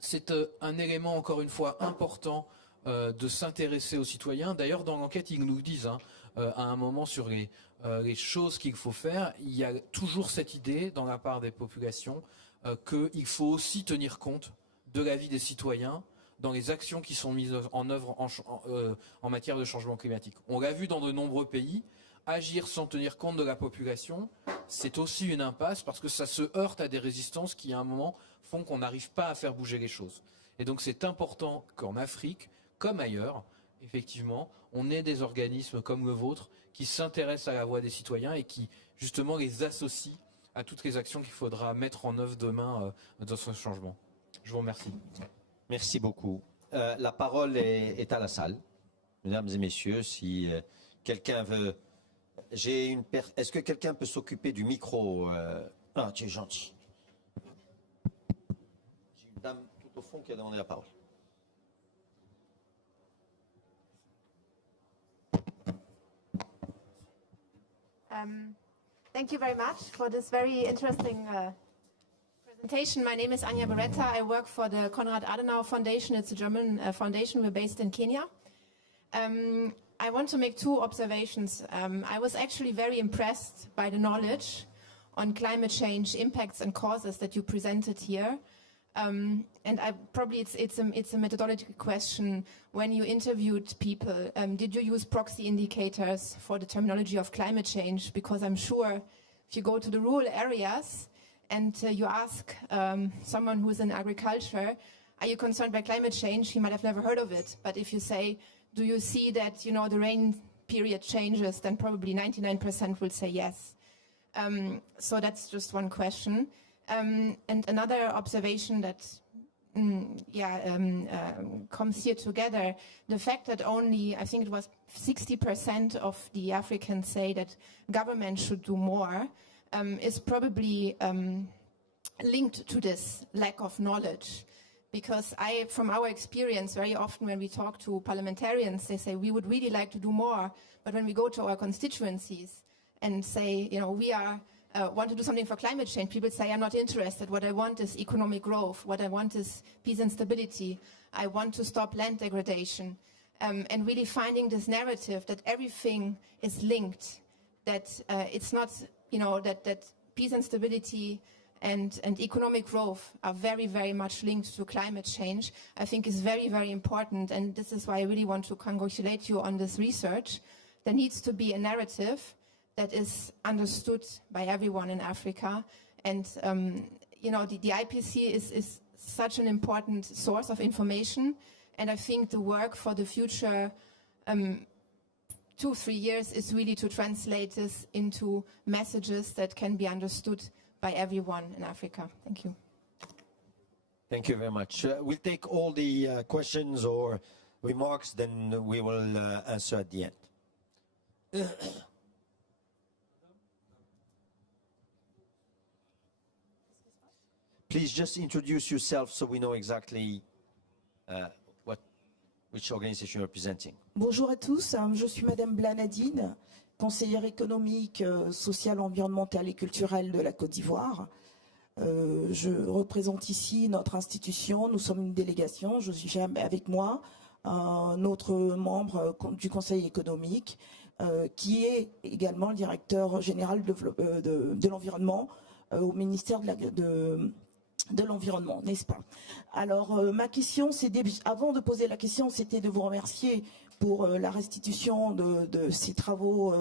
C'est un élément, encore une fois, important de s'intéresser aux citoyens. D'ailleurs, dans l'enquête, ils nous disent à un moment sur les choses qu'il faut faire, il y a toujours cette idée dans la part des populations qu'il faut aussi tenir compte de l'avis des citoyens dans les actions qui sont mises en œuvre en matière de changement climatique. On l'a vu dans de nombreux pays, agir sans tenir compte de la population, c'est aussi une impasse parce que ça se heurte à des résistances qui, à un moment, font qu'on n'arrive pas à faire bouger les choses. Et donc c'est important qu'en Afrique, comme ailleurs, effectivement, on ait des organismes comme le vôtre qui s'intéressent à la voix des citoyens et qui, justement, les associent à toutes les actions qu'il faudra mettre en œuvre demain dans ce changement. Je vous remercie. Merci beaucoup. La parole est à la salle. Mesdames et messieurs, si quelqu'un veut... Est-ce que quelqu'un peut s'occuper du micro Ah, tu es gentil. J'ai une dame tout au fond qui a demandé la parole. Thank you very much for this very interesting presentation. My name is Anja Beretta. I work for the Konrad Adenauer Foundation. It's a German foundation. We're based in Kenya. I want to make two observations. I was actually very impressed by the knowledge on climate change impacts and causes that you presented here. And it's a methodological question. When you interviewed people, did you use proxy indicators for the terminology of climate change? Because I'm sure if you go to the rural areas and you ask someone who's in agriculture, are you concerned by climate change? He might have never heard of it. But if you say, do you see that, you know, the rain period changes, then probably 99% will say yes. So that's just one question. And another observation that comes here together, the fact that only, I think it was 60% of the Africans say that government should do more, is probably linked to this lack of knowledge. Because from our experience, very often when we talk to parliamentarians, they say, we would really like to do more. But when we go to our constituencies and say, we want to do something for climate change, people say, I'm not interested. What I want is economic growth. What I want is peace and stability. I want to stop land degradation. And really finding this narrative that everything is linked, that it's not, that peace and stability and economic growth are very, very much linked to climate change, I think is very, very important. And this is why I really want to congratulate you on this research. There needs to be a narrative that is understood by everyone in Africa. And, the IPC is such an important source of information. And I think the work for the future 2-3 years is really to translate this into messages that can be understood by everyone in Africa. Thank you. Thank you very much. We'll take all the questions or remarks, then we will answer at the end. Please just introduce yourself so we know exactly which organization you're representing. Bonjour à tous, je suis Madame Blanadine, conseillère économique, sociale, environnementale et culturelle de la Côte d'Ivoire. Je représente ici notre institution, nous sommes une délégation, je suis avec moi un autre membre du Conseil économique qui est également le directeur général de l'environnement au ministère de l'environnement, n'est-ce pas? Alors, ma question, avant de poser la question, c'était de vous remercier pour la restitution de ces travaux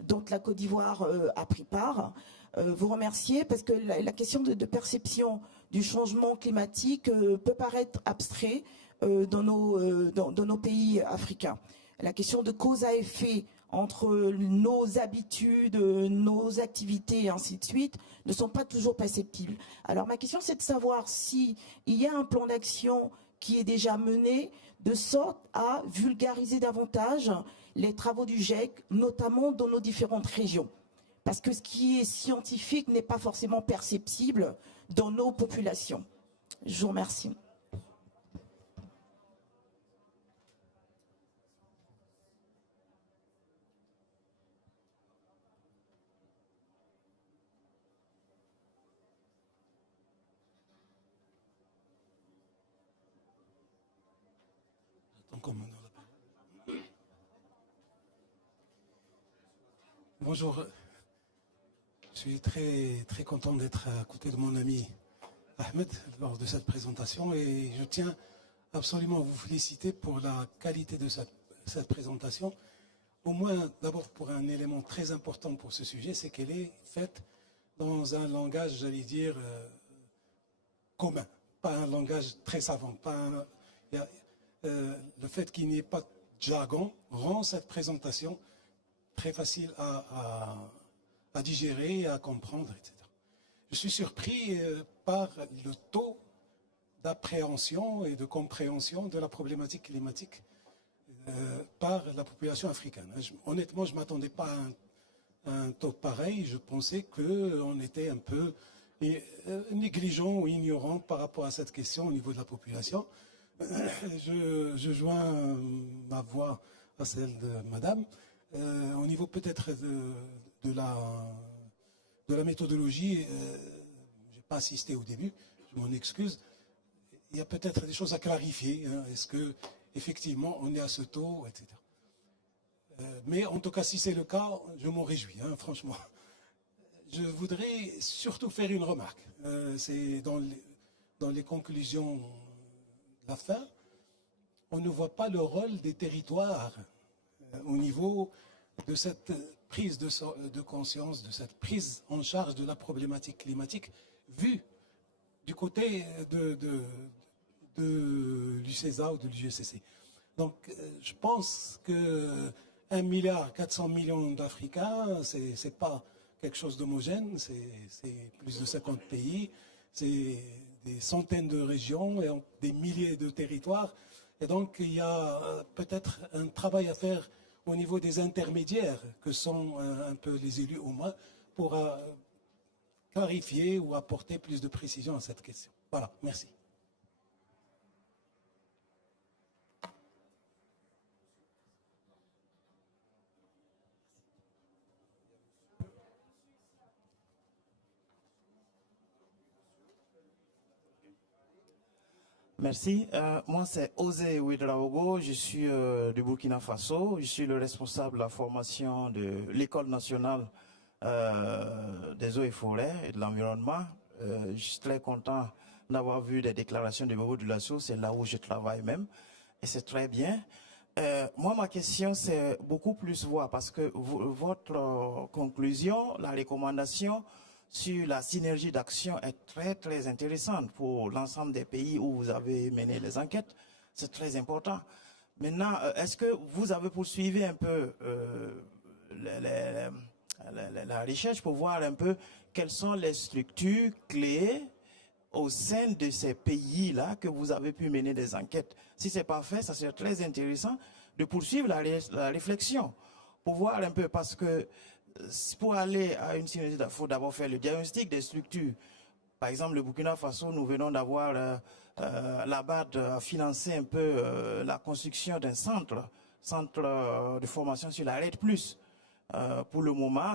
dont la Côte d'Ivoire a pris part. Vous remercier parce que la question de perception du changement climatique peut paraître abstrait dans nos pays africains. La question de cause à effet entre nos habitudes, nos activités et ainsi de suite, ne sont pas toujours perceptibles. Alors ma question c'est de savoir s'il y a un plan d'action qui est déjà mené de sorte à vulgariser davantage les travaux du GIEC, notamment dans nos différentes régions. Parce que ce qui est scientifique n'est pas forcément perceptible dans nos populations. Je vous remercie. Bonjour, je suis très, très content d'être à côté de mon ami Ahmed lors de cette présentation et je tiens absolument à vous féliciter pour la qualité de cette présentation. Au moins, d'abord pour un élément très important pour ce sujet, c'est qu'elle est faite dans un langage, j'allais dire, commun, pas un langage très savant. Le fait qu'il n'y ait pas de jargon rend cette présentation très facile à digérer, à comprendre, etc. Je suis surpris par le taux d'appréhension et de compréhension de la problématique climatique par la population africaine. Honnêtement, je ne m'attendais pas à un taux pareil. Je pensais qu'on était un peu négligent ou ignorant par rapport à cette question au niveau de la population. Je joins ma voix à celle de Madame. Au niveau peut-être de la méthodologie, je n'ai pas assisté au début, je m'en excuse. Il y a peut-être des choses à clarifier. Hein. Est-ce que effectivement on est à ce taux, etc. Mais en tout cas, si c'est le cas, je m'en réjouis, hein, franchement. Je voudrais surtout faire une remarque. C'est dans les conclusions de la fin, on ne voit pas le rôle des territoires au niveau de cette prise de conscience, de cette prise en charge de la problématique climatique, vue du côté de l'UCESA ou de l'UGCC. Donc, je pense que 1,4 milliard d'Africains, c'est pas quelque chose d'homogène, c'est plus de 50 pays, c'est des centaines de régions et des milliers de territoires. Et donc, il y a peut-être un travail à faire au niveau des intermédiaires, que sont un peu les élus au moins, pour clarifier ou apporter plus de précision à cette question. Voilà, merci. Merci. Moi, c'est Osé Ouedraogo. Je suis du Burkina Faso. Je suis le responsable de la formation de l'École nationale des eaux et forêts et de l'environnement. Je suis très content d'avoir vu des déclarations de modulation. C'est là où je travaille même. Et c'est très bien. Moi, ma question, c'est beaucoup plus voir parce que votre conclusion, la recommandation sur la synergie d'action est très, très intéressante pour l'ensemble des pays où vous avez mené les enquêtes. C'est très important. Maintenant, est-ce que vous avez poursuivi un peu la recherche pour voir un peu quelles sont les structures clés au sein de ces pays-là que vous avez pu mener des enquêtes? Si ce n'est pas fait, ça serait très intéressant de poursuivre la réflexion pour voir un peu, parce que pour aller à une synergie, il faut d'abord faire le diagnostic des structures. Par exemple, le Burkina Faso, nous venons d'avoir la BAD a financé un peu la construction d'un centre de formation sur la RED+. Pour le moment,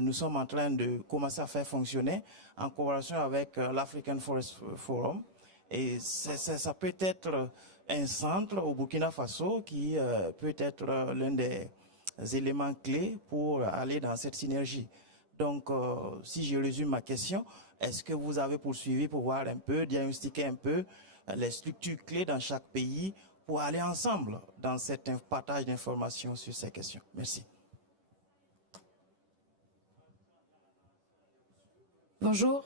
nous sommes en train de commencer à faire fonctionner en collaboration avec l'African Forest Forum. Et ça peut être un centre au Burkina Faso qui peut être l'un des éléments clés pour aller dans cette synergie. Donc, si je résume ma question, est-ce que vous avez poursuivi pour voir un peu, diagnostiquer un peu les structures clés dans chaque pays pour aller ensemble dans cet partage d'informations sur ces questions? Merci. Bonjour,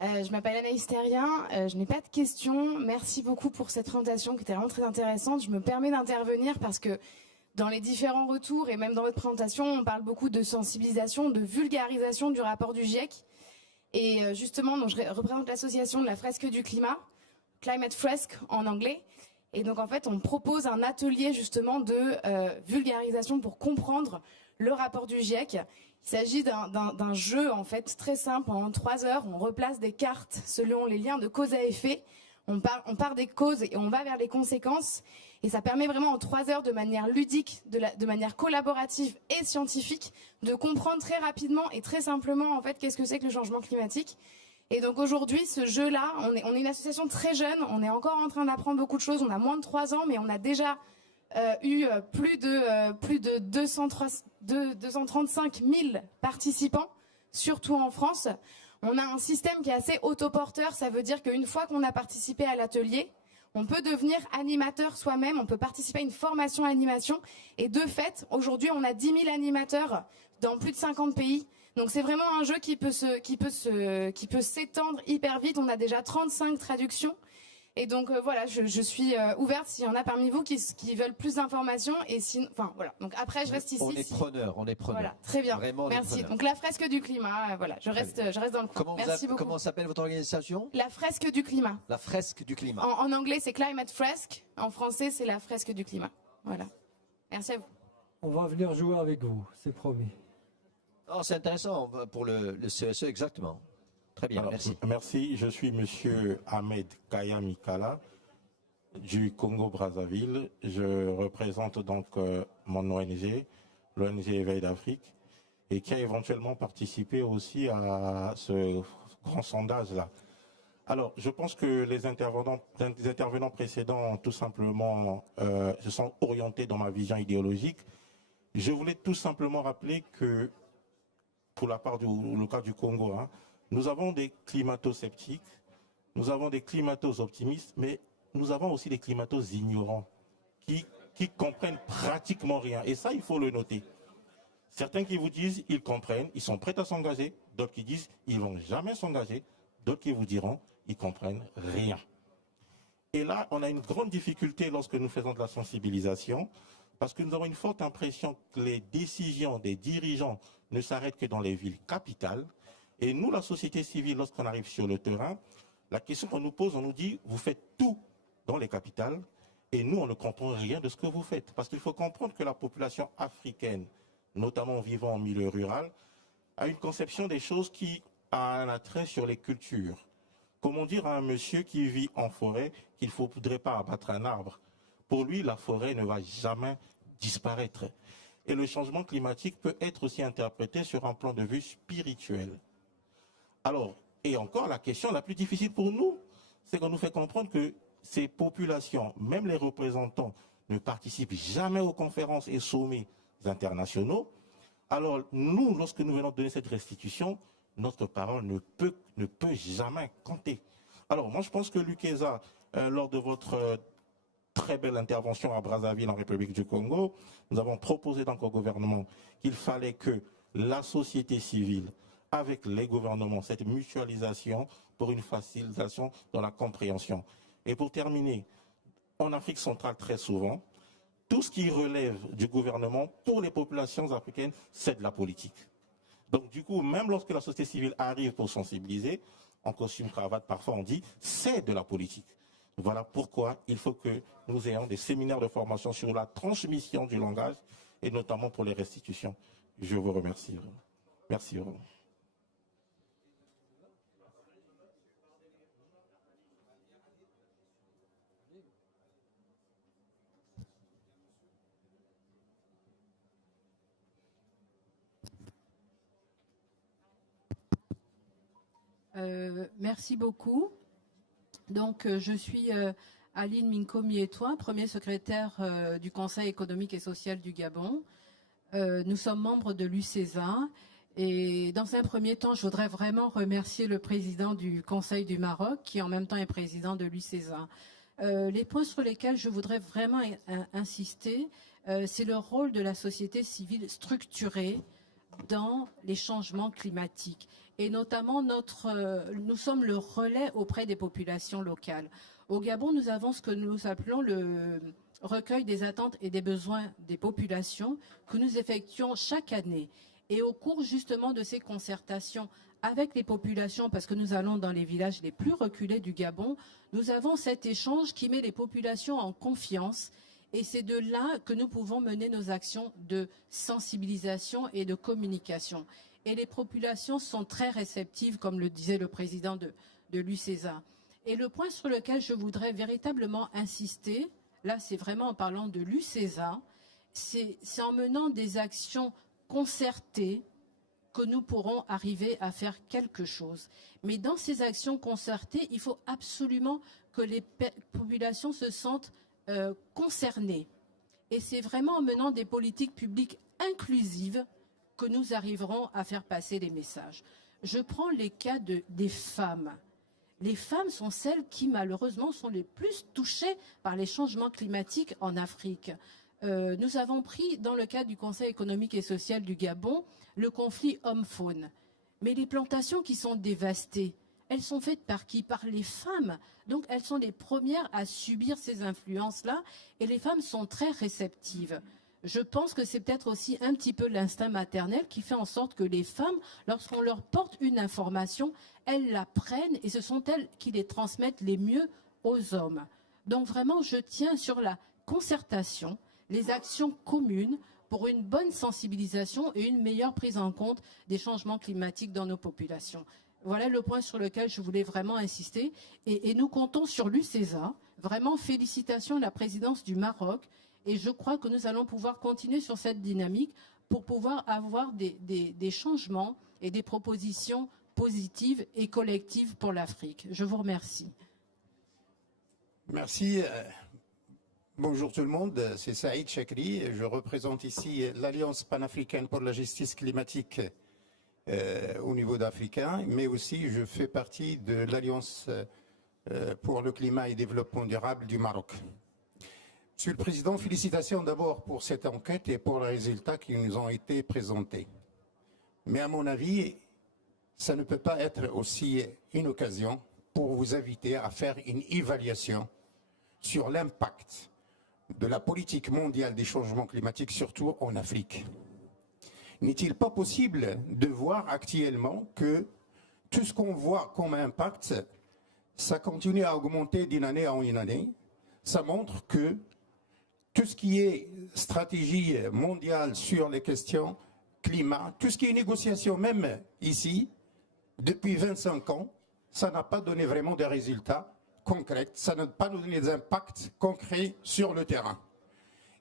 je m'appelle Anaïs Terrien, je n'ai pas de questions. Merci beaucoup pour cette présentation qui était vraiment très intéressante. Je me permets d'intervenir parce que dans les différents retours et même dans votre présentation, on parle beaucoup de sensibilisation, de vulgarisation du rapport du GIEC. Et justement, donc, je représente l'association de la fresque du climat, Climate Fresque en anglais. Et donc en fait, on propose un atelier justement de vulgarisation pour comprendre le rapport du GIEC. Il s'agit d'un jeu en fait très simple. En 3 heures, on replace des cartes selon les liens de cause à effet. On part des causes et on va vers les conséquences. Et ça permet vraiment en 3 heures, de manière ludique, de manière collaborative et scientifique, de comprendre très rapidement et très simplement en fait qu'est-ce que c'est que le changement climatique. Et donc aujourd'hui, ce jeu-là, on est une association très jeune. On est encore en train d'apprendre beaucoup de choses. On a moins de 3 ans, mais on a déjà eu plus de 235 000 participants, surtout en France. On a un système qui est assez autoporteur, ça veut dire qu'une fois qu'on a participé à l'atelier, on peut devenir animateur soi-même, on peut participer à une formation animation, et de fait, aujourd'hui, on a 10 000 animateurs dans plus de 50 pays. Donc c'est vraiment un jeu qui peut s'étendre hyper vite. On a déjà 35 traductions. Et donc voilà, je suis ouverte s'il y en a parmi vous qui veulent plus d'informations. Et sinon, enfin voilà. Donc après, je reste ici. On est preneur. Voilà, très bien. Vraiment, merci. Donc la fresque du climat, voilà, je reste dans le coin. Merci beaucoup. Comment s'appelle votre organisation? La fresque du climat. La fresque du climat. En anglais, c'est Climate Fresque. En français, c'est la fresque du climat. Voilà. Merci à vous. On va venir jouer avec vous, c'est promis. Oh, c'est intéressant pour le CSE, exactement. Très bien, alors, merci. Merci, je suis monsieur Ahmed Kaya Mikala du Congo-Brazzaville. Je représente donc mon ONG, l'ONG Éveil d'Afrique, et qui a éventuellement participé aussi à ce grand sondage-là. Alors, je pense que les intervenants précédents ont tout simplement se sont orientés dans ma vision idéologique. Je voulais tout simplement rappeler que, pour le cas du Congo, nous avons des climato-sceptiques, nous avons des climato-optimistes, mais nous avons aussi des climato-ignorants qui comprennent pratiquement rien. Et ça, il faut le noter. Certains qui vous disent ils comprennent, ils sont prêts à s'engager, d'autres qui disent ils ne vont jamais s'engager, d'autres qui vous diront ils comprennent rien. Et là, on a une grande difficulté lorsque nous faisons de la sensibilisation, parce que nous avons une forte impression que les décisions des dirigeants ne s'arrêtent que dans les villes capitales. Et nous, la société civile, lorsqu'on arrive sur le terrain, la question qu'on nous pose, on nous dit, vous faites tout dans les capitales, et nous, on ne comprend rien de ce que vous faites. Parce qu'il faut comprendre que la population africaine, notamment vivant en milieu rural, a une conception des choses qui a un attrait sur les cultures. Comment dire à un monsieur qui vit en forêt qu'il ne faudrait pas abattre un arbre? Pour lui, la forêt ne va jamais disparaître. Et le changement climatique peut être aussi interprété sur un plan de vue spirituel. Alors, et encore la question la plus difficile pour nous, c'est qu'on nous fait comprendre que ces populations, même les représentants, ne participent jamais aux conférences et sommets internationaux. Alors nous, lorsque nous venons donner cette restitution, notre parole ne peut jamais compter. Alors moi je pense que Lukeza, lors de votre très belle intervention à Brazzaville en République du Congo, nous avons proposé donc au gouvernement qu'il fallait que la société civile, avec les gouvernements, cette mutualisation pour une facilitation dans la compréhension. Et pour terminer, en Afrique centrale très souvent, tout ce qui relève du gouvernement pour les populations africaines, c'est de la politique. Donc du coup, même lorsque la société civile arrive pour sensibiliser, en costume cravate parfois on dit, c'est de la politique. Voilà pourquoi il faut que nous ayons des séminaires de formation sur la transmission du langage et notamment pour les restitutions. Je vous remercie. Merci vraiment. Merci beaucoup. Donc, je suis Aline Minko-Mietois, premier secrétaire du Conseil économique et social du Gabon. Nous sommes membres de l'UCESA. Et dans un premier temps, je voudrais vraiment remercier le président du Conseil du Maroc, qui en même temps est président de l'UCESA. Les points sur lesquels je voudrais vraiment insister, c'est le rôle de la société civile structurée dans les changements climatiques. Et notamment, nous sommes le relais auprès des populations locales. Au Gabon, nous avons ce que nous appelons le recueil des attentes et des besoins des populations que nous effectuons chaque année. Et au cours justement de ces concertations avec les populations, parce que nous allons dans les villages les plus reculés du Gabon, nous avons cet échange qui met les populations en confiance. Et c'est de là que nous pouvons mener nos actions de sensibilisation et de communication. Et les populations sont très réceptives, comme le disait le président de l'UCESA. Et le point sur lequel je voudrais véritablement insister, là c'est vraiment en parlant de l'UCESA, c'est en menant des actions concertées que nous pourrons arriver à faire quelque chose. Mais dans ces actions concertées, il faut absolument que les populations se sentent concernées. Et c'est vraiment en menant des politiques publiques inclusives que nous arriverons à faire passer les messages. Je prends les cas des femmes. Les femmes sont celles qui, malheureusement, sont les plus touchées par les changements climatiques en Afrique. Nous avons pris, dans le cadre du Conseil économique et social du Gabon, le conflit homme-faune. Mais les plantations qui sont dévastées, elles sont faites par qui? Par les femmes. Donc, elles sont les premières à subir ces influences-là, et les femmes sont très réceptives. Je pense que c'est peut-être aussi un petit peu l'instinct maternel qui fait en sorte que les femmes, lorsqu'on leur porte une information, elles la prennent et ce sont elles qui les transmettent les mieux aux hommes. Donc vraiment, je tiens sur la concertation, les actions communes pour une bonne sensibilisation et une meilleure prise en compte des changements climatiques dans nos populations. Voilà le point sur lequel je voulais vraiment insister. Et nous comptons sur l'UCESA. Vraiment, félicitations à la présidence du Maroc. Et je crois que nous allons pouvoir continuer sur cette dynamique pour pouvoir avoir des changements et des propositions positives et collectives pour l'Afrique. Je vous remercie. Merci. Bonjour tout le monde, c'est Saïd Chakri. Je représente ici l'Alliance panafricaine pour la justice climatique au niveau d'Africain, mais aussi je fais partie de l'Alliance pour le climat et développement durable du Maroc. Monsieur le Président, félicitations d'abord pour cette enquête et pour les résultats qui nous ont été présentés. Mais à mon avis, ça ne peut pas être aussi une occasion pour vous inviter à faire une évaluation sur l'impact de la politique mondiale des changements climatiques, surtout en Afrique. N'est-il pas possible de voir actuellement que tout ce qu'on voit comme impact, ça continue à augmenter d'une année en une année? Ça montre que tout ce qui est stratégie mondiale sur les questions climat, tout ce qui est négociation, même ici, depuis 25 ans, ça n'a pas donné vraiment des résultats concrets, ça n'a pas donné des impacts concrets sur le terrain.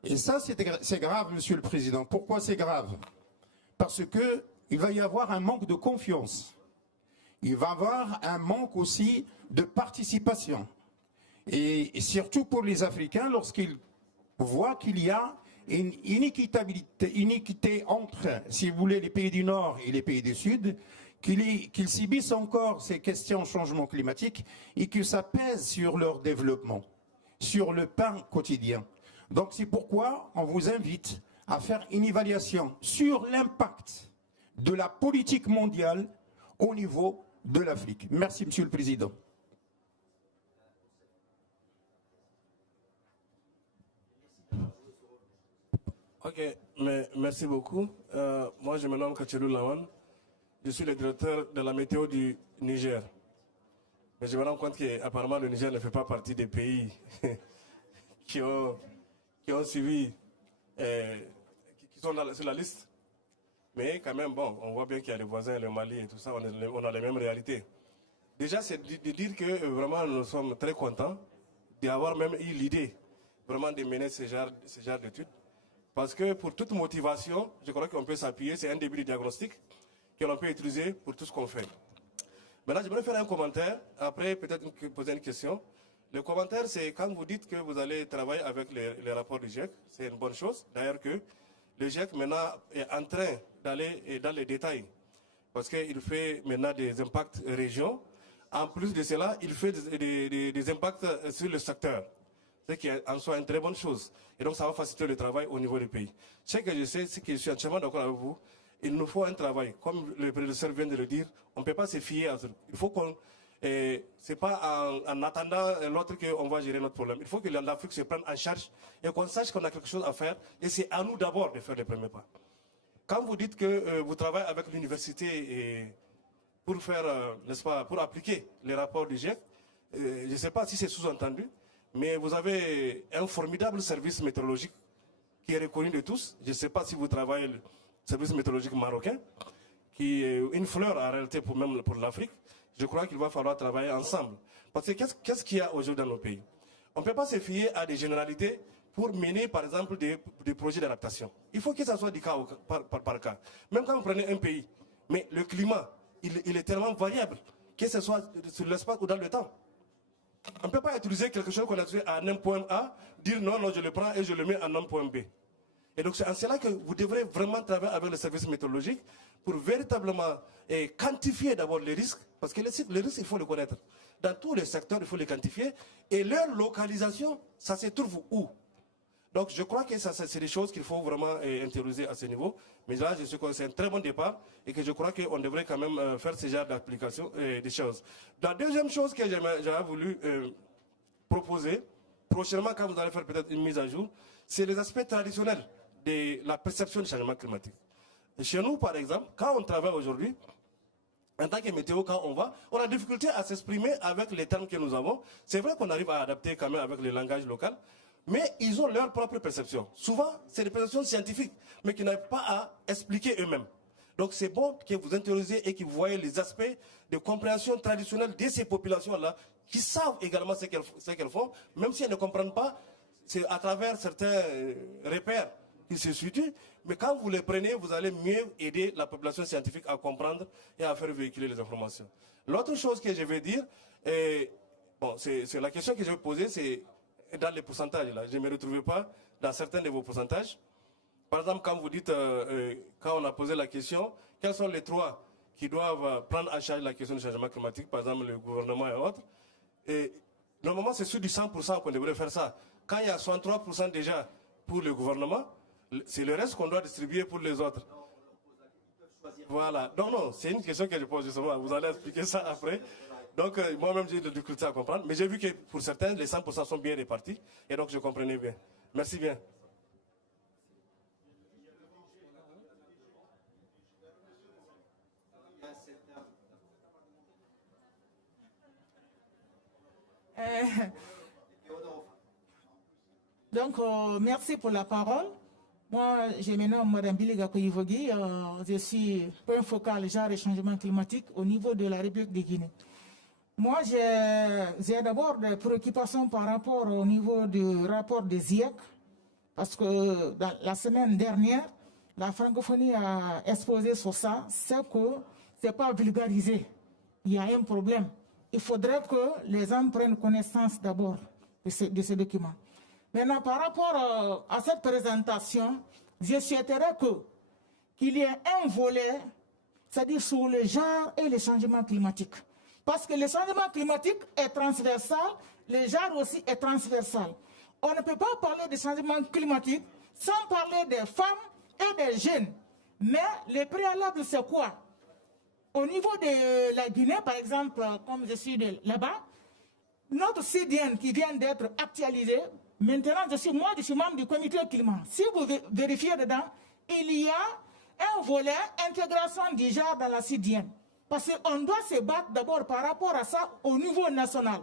Et ça, c'est grave, Monsieur le Président. Pourquoi c'est grave? Parce qu'il va y avoir un manque de confiance. il va y avoir un manque aussi de participation. Et surtout pour les Africains, lorsqu'ils voient qu'il y a une inéquité entre, si vous voulez, les pays du Nord et les pays du Sud, qu'ils subissent encore ces questions de changement climatique et que ça pèse sur leur développement, sur le pain quotidien. Donc c'est pourquoi on vous invite à faire une évaluation sur l'impact de la politique mondiale au niveau de l'Afrique. Merci, Monsieur le Président. Ok, merci beaucoup. Moi, je me nomme Kachelou Lawan. Je suis le directeur de la météo du Niger. Mais je me rends compte qu'apparemment le Niger ne fait pas partie des pays qui ont suivi, qui sont sur la liste. Mais quand même, bon, on voit bien qu'il y a les voisins, le Mali et tout ça, on a les mêmes réalités. Déjà, c'est de dire que vraiment nous sommes très contents d'avoir même eu l'idée vraiment de mener ce genre d'études. Parce que pour toute motivation, je crois qu'on peut s'appuyer, c'est un début de diagnostic que l'on peut utiliser pour tout ce qu'on fait. Maintenant, je voudrais faire un commentaire, après peut-être poser une question. Le commentaire, c'est quand vous dites que vous allez travailler avec les rapports du GIEC, c'est une bonne chose. D'ailleurs que le GIEC maintenant est en train d'aller dans les détails, parce qu'il fait maintenant des impacts régions. En plus de cela, il fait des impacts sur le secteur. Ce qui est en soi une très bonne chose. Et donc ça va faciliter le travail au niveau du pays. Ce que je sais, c'est que je suis entièrement d'accord avec vous. Il nous faut un travail. Comme le professeur vient de le dire, on ne peut pas se fier à ça. Il faut qu'on... c'est pas en attendant l'autre qu'on va gérer notre problème. Il faut que l'Afrique se prenne en charge et qu'on sache qu'on a quelque chose à faire. Et c'est à nous d'abord de faire les premiers pas. Quand vous dites que vous travaillez avec l'université pour faire, n'est-ce pas, pour appliquer les rapports du GIEC, je ne sais pas si c'est sous-entendu, mais vous avez un formidable service météorologique qui est reconnu de tous. Je ne sais pas si vous travaillez le service météorologique marocain, qui est une fleur en réalité même pour l'Afrique. Je crois qu'il va falloir travailler ensemble. Parce que qu'est-ce qu'il y a aujourd'hui dans nos pays? On ne peut pas se fier à des généralités pour mener, par exemple, des projets d'adaptation. Il faut que ça soit du cas par cas. Même quand vous prenez un pays, mais le climat, il est tellement variable, que ce soit sur l'espace ou dans le temps. On ne peut pas utiliser quelque chose qu'on a trouvé à un point A, dire non, je le prends et je le mets en un point B. Et donc c'est en cela que vous devrez vraiment travailler avec le service météorologique pour véritablement quantifier d'abord les risques, parce que les risques, il faut les connaître. Dans tous les secteurs, il faut les quantifier. Et leur localisation, ça se trouve où? Donc je crois que c'est des choses qu'il faut vraiment intérioriser à ce niveau. Mais là, je suis que c'est un très bon départ et que je crois qu'on devrait quand même faire ce genre d'application des choses. La deuxième chose que j'avais voulu proposer, prochainement quand vous allez faire peut-être une mise à jour, c'est les aspects traditionnels de la perception du changement climatique. Et chez nous, par exemple, quand on travaille aujourd'hui, en tant que météo, quand on a difficulté à s'exprimer avec les termes que nous avons. C'est vrai qu'on arrive à adapter quand même avec le langage local, mais ils ont leur propre perception. Souvent, c'est des perceptions scientifiques, mais qui n'arrivent pas à expliquer eux-mêmes. Donc c'est bon que vous intéressez et que vous voyez les aspects de compréhension traditionnelle de ces populations-là, qui savent également ce qu'elles font, même si elles ne comprennent pas, c'est à travers certains repères qui se situent, mais quand vous les prenez, vous allez mieux aider la population scientifique à comprendre et à faire véhiculer les informations. L'autre chose que je vais dire, c'est la question que je vais poser, c'est dans les pourcentages. Là. Je ne me retrouve pas dans certains de vos pourcentages. Par exemple, quand vous dites, quand on a posé la question, quels sont les trois qui doivent prendre en charge la question du changement climatique, par exemple le gouvernement et autres. Et normalement, c'est sur du 100% qu'on devrait faire ça. Quand il y a 63% déjà pour le gouvernement, c'est le reste qu'on doit distribuer pour les autres. Voilà. Non, c'est une question que je pose justement. Vous allez expliquer ça après. Donc, moi-même, j'ai de difficulté à comprendre. Mais j'ai vu que pour certains, les 100% sont bien répartis. Et donc, je comprenais bien. Merci bien. Donc, merci pour la parole. Moi, je me nomme Mme Biliga Koyivogui. Je suis point focal genre et changement climatique au niveau de la République de Guinée. Moi, j'ai d'abord des préoccupations par rapport au niveau du rapport des GIEC, parce que la semaine dernière, la francophonie a exposé sur ça, c'est que ce n'est pas vulgarisé. il y a un problème. Il faudrait que les hommes prennent connaissance d'abord de ces documents. Maintenant, par rapport à cette présentation, je souhaiterais qu'il y ait un volet, c'est-à-dire sur le genre et les changements climatiques. Parce que le changement climatique est transversal, le genre aussi est transversal. On ne peut pas parler de changement climatique sans parler des femmes et des jeunes. Mais le préalable, c'est quoi? Au niveau de la Guinée, par exemple, comme je suis là-bas, notre CDN qui vient d'être actualisé, maintenant, je suis membre du comité climat. Si vous vérifiez dedans, il y a un volet intégration du genre dans la CDN. Parce qu'on doit se battre d'abord par rapport à ça au niveau national.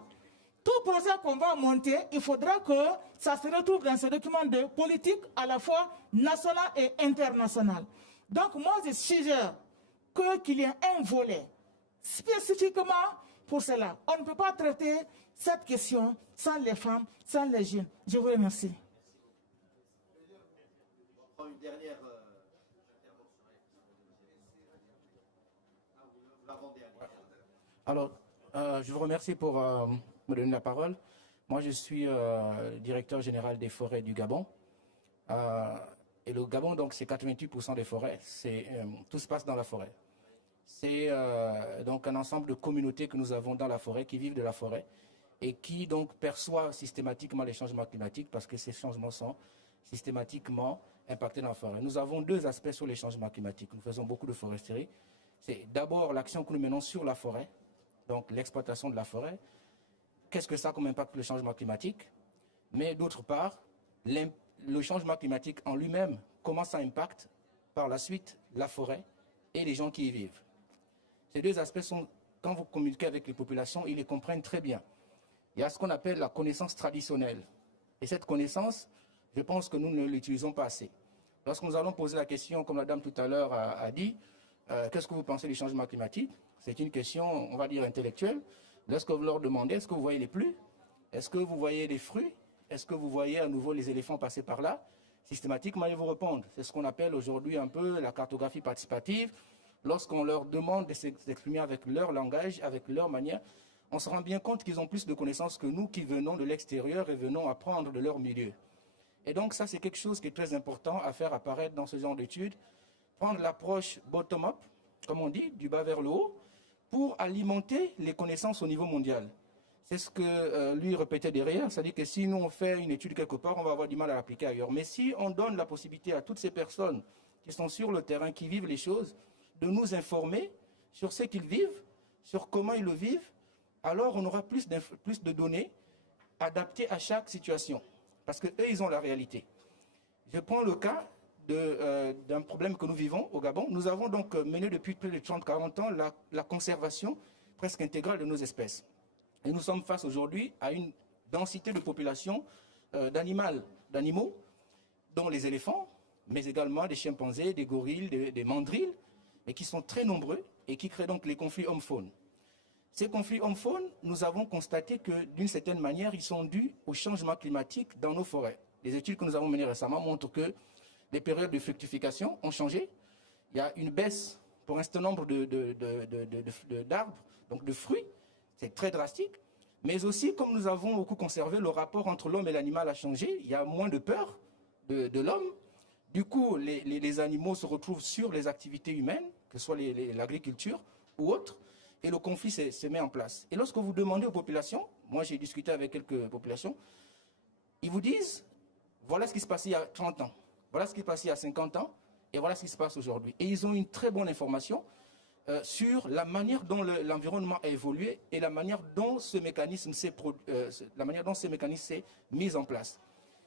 Tout projet qu'on va monter, il faudra que ça se retrouve dans ce document de politique à la fois nationale et internationale. Donc moi, je suggère qu'il y ait un volet spécifiquement pour cela. On ne peut pas traiter cette question sans les femmes, sans les jeunes. Je vous remercie. Une dernière Alors, je vous remercie pour me donner la parole. Moi, je suis directeur général des forêts du Gabon. Et le Gabon, donc, c'est 88% des forêts. Tout se passe dans la forêt. C'est donc un ensemble de communautés que nous avons dans la forêt, qui vivent de la forêt et qui donc perçoivent systématiquement les changements climatiques parce que ces changements sont systématiquement impactés dans la forêt. Nous avons deux aspects sur les changements climatiques. Nous faisons beaucoup de foresterie. C'est d'abord l'action que nous menons sur la forêt, donc l'exploitation de la forêt. Qu'est-ce que ça a comme impact le changement climatique? Mais d'autre part, le changement climatique en lui-même, comment ça impacte par la suite la forêt et les gens qui y vivent. Ces deux aspects sont, quand vous communiquez avec les populations, ils les comprennent très bien. Il y a ce qu'on appelle la connaissance traditionnelle. Et cette connaissance, je pense que nous ne l'utilisons pas assez. Lorsque nous allons poser la question, comme la dame tout à l'heure a dit, qu'est-ce que vous pensez du changement climatique? C'est une question, on va dire, intellectuelle. Lorsque vous leur demandez, est-ce que vous voyez les pluies? Est-ce que vous voyez les fruits? Est-ce que vous voyez à nouveau les éléphants passer par là? Systématiquement, ils vous répondent. C'est ce qu'on appelle aujourd'hui un peu la cartographie participative. Lorsqu'on leur demande de s'exprimer avec leur langage, avec leur manière, on se rend bien compte qu'ils ont plus de connaissances que nous qui venons de l'extérieur et venons apprendre de leur milieu. Et donc ça, c'est quelque chose qui est très important à faire apparaître dans ce genre d'études. Prendre l'approche bottom-up, comme on dit, du bas vers le haut, pour alimenter les connaissances au niveau mondial. C'est ce que lui répétait derrière, c'est-à-dire que si nous on fait une étude quelque part, on va avoir du mal à l'appliquer ailleurs. Mais si on donne la possibilité à toutes ces personnes qui sont sur le terrain, qui vivent les choses, de nous informer sur ce qu'ils vivent, sur comment ils le vivent, alors on aura plus de données adaptées à chaque situation. Parce qu'eux, ils ont la réalité. Je prends le cas d'un problème que nous vivons au Gabon. Nous avons donc mené depuis plus de 30-40 ans la conservation presque intégrale de nos espèces. Et nous sommes face aujourd'hui à une densité de population d'animaux, dont les éléphants, mais également des chimpanzés, des gorilles, des mandrilles, et qui sont très nombreux et qui créent donc les conflits homme-faune. Ces conflits homme-faune, nous avons constaté que d'une certaine manière, ils sont dus au changement climatique dans nos forêts. Les études que nous avons menées récemment montrent que les périodes de fructification ont changé. Il y a une baisse pour un certain nombre d'arbres, donc de fruits. C'est très drastique. Mais aussi, comme nous avons beaucoup conservé, le rapport entre l'homme et l'animal a changé. Il y a moins de peur de l'homme. Du coup, les animaux se retrouvent sur les activités humaines, que ce soit l'agriculture ou autres, et le conflit se met en place. Et lorsque vous demandez aux populations, moi j'ai discuté avec quelques populations, ils vous disent, voilà ce qui se passait il y a 30 ans, voilà ce qui se passait il y a 50 ans, et voilà ce qui se passe aujourd'hui. Et ils ont une très bonne information sur la manière dont l'environnement a évolué et la manière dont ce mécanisme s'est mis en place.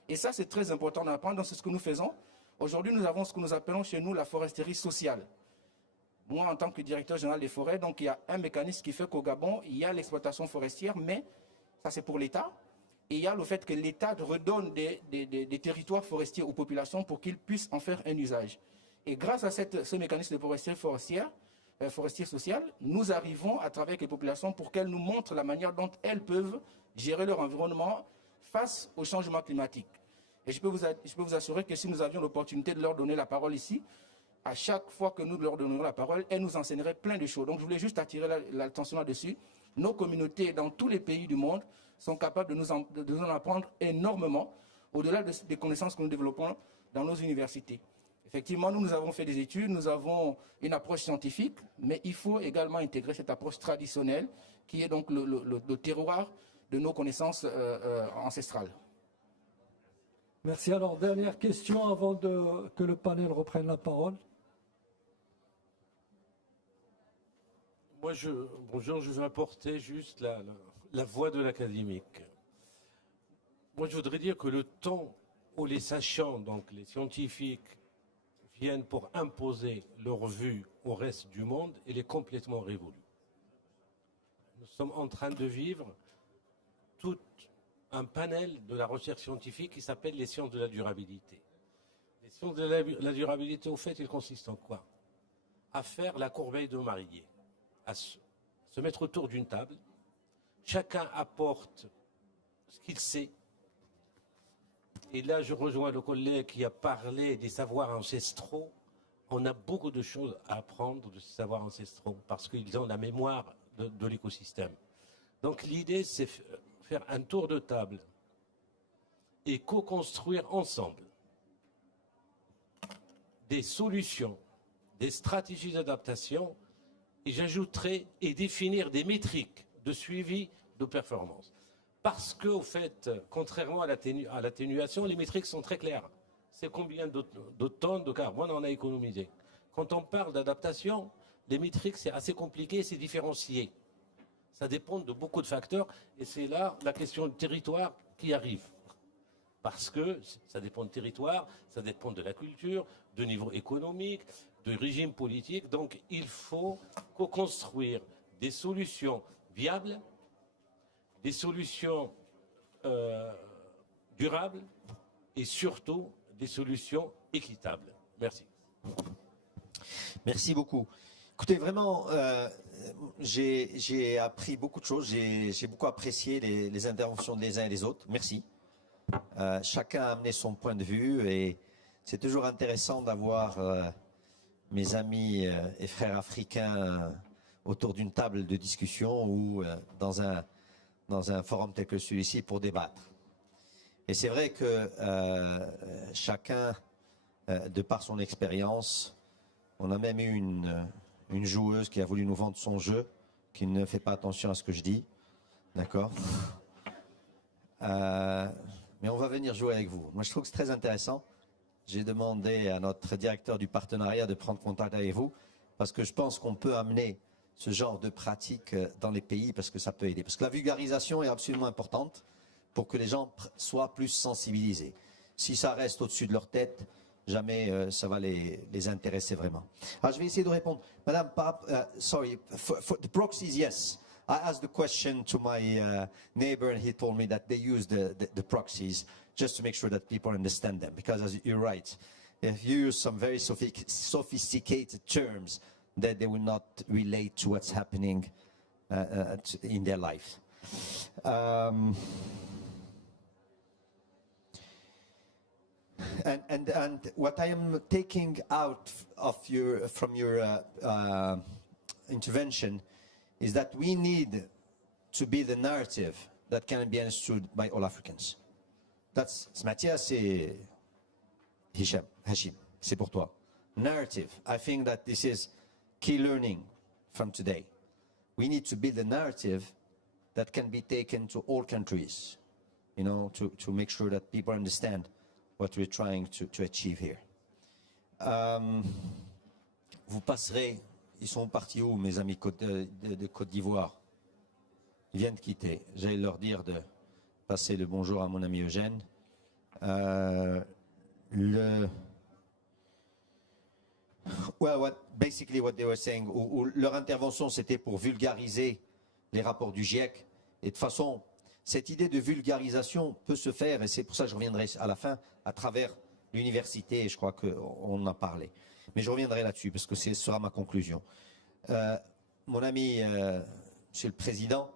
Et ça, c'est très important d'apprendre dans ce que nous faisons. Aujourd'hui, nous avons ce que nous appelons chez nous la foresterie sociale. Moi, en tant que directeur général des forêts, donc il y a un mécanisme qui fait qu'au Gabon, il y a l'exploitation forestière, mais ça c'est pour l'État. Et il y a le fait que l'État redonne des territoires forestiers aux populations pour qu'ils puissent en faire un usage. Et grâce à ce mécanisme de forestier social, nous arrivons à travailler avec les populations pour qu'elles nous montrent la manière dont elles peuvent gérer leur environnement face au changement climatique. Et je peux vous assurer que si nous avions l'opportunité de leur donner la parole ici, à chaque fois que nous leur donnerions la parole, elles nous enseigneraient plein de choses. Donc je voulais juste attirer l'attention là-dessus. Nos communautés dans tous les pays du monde sont capables de nous en apprendre énormément, au-delà des connaissances que nous développons dans nos universités. Effectivement, nous avons fait des études, nous avons une approche scientifique, mais il faut également intégrer cette approche traditionnelle qui est donc le terroir de nos connaissances ancestrales. Merci. Alors, dernière question avant que le panel reprenne la parole. Moi, bonjour, je veux apporter juste la voix de l'académique. Moi, je voudrais dire que le temps où les sachants, donc les scientifiques, viennent pour imposer leur vue au reste du monde, il est complètement révolu. Nous sommes en train de vivre tout un panel de la recherche scientifique qui s'appelle les sciences de la durabilité. Les sciences de la durabilité, au fait, elles consistent en quoi? À faire la corbeille de mariée, à se mettre autour d'une table, chacun apporte ce qu'il sait. Et là, je rejoins le collègue qui a parlé des savoirs ancestraux. On a beaucoup de choses à apprendre de ces savoirs ancestraux parce qu'ils ont la mémoire de l'écosystème. Donc l'idée, c'est faire un tour de table et co-construire ensemble des solutions, des stratégies d'adaptation, et j'ajouterai, et définir des métriques de suivi de performance. Parce que, au fait, contrairement à l'atténuation, les métriques sont très claires. C'est combien de tonnes de carbone on a économisé. Quand on parle d'adaptation, les métriques, c'est assez compliqué, c'est différencié. Ça dépend de beaucoup de facteurs, et c'est là la question du territoire qui arrive. Parce que ça dépend du territoire, ça dépend de la culture, du niveau économique, du régime politique. Donc, il faut co-construire des solutions viables, des solutions durables et surtout des solutions équitables. Merci. Merci beaucoup. Écoutez, vraiment, j'ai appris beaucoup de choses. J'ai beaucoup apprécié les interventions des uns et des autres. Merci. Chacun a amené son point de vue et c'est toujours intéressant d'avoir mes amis et frères africains autour d'une table de discussion ou dans un forum tel que celui-ci pour débattre. Et c'est vrai que chacun, de par son expérience, on a même eu une joueuse qui a voulu nous vendre son jeu, qui ne fait pas attention à ce que je dis, d'accord, mais on va venir jouer avec vous. Moi, je trouve que c'est très intéressant. J'ai demandé à notre directeur du partenariat de prendre contact avec vous, parce que je pense qu'on peut amener ce genre de pratique dans les pays, parce que ça peut aider. Parce que la vulgarisation est absolument importante pour que les gens soient plus sensibilisés. Si ça reste au-dessus de leur tête, jamais ça va les intéresser vraiment. Alors, je vais essayer de répondre. Madame, sorry, for the proxies, yes. I asked the question to my neighbor and he told me that they use the proxies just to make sure that people understand them. Because as you're right, if you use some very sophisticated terms, that they will not relate to what's happening in their life. And what I am taking out from your intervention is that we need to build a narrative that can be understood by all Africans. That's Matthias, c'est Hashim, c'est pour toi. Narrative. I think that this is key learning from today. We need to build a narrative that can be taken to all countries, you know, to make sure that people understand what we're trying to achieve here. Vous passerez, ils sont partis où, mes amis de Côte d'Ivoire? Ils viennent de quitter. J'allais leur dire de passer le bonjour à mon ami Eugène. Basically what they were saying, leur intervention c'était pour vulgariser les rapports du GIEC. Et de toute façon, cette idée de vulgarisation peut se faire, et c'est pour ça que je reviendrai à la fin, à travers l'université, et je crois qu'on en a parlé. Mais je reviendrai là-dessus, parce que ce sera ma conclusion. Mon ami, Monsieur le Président,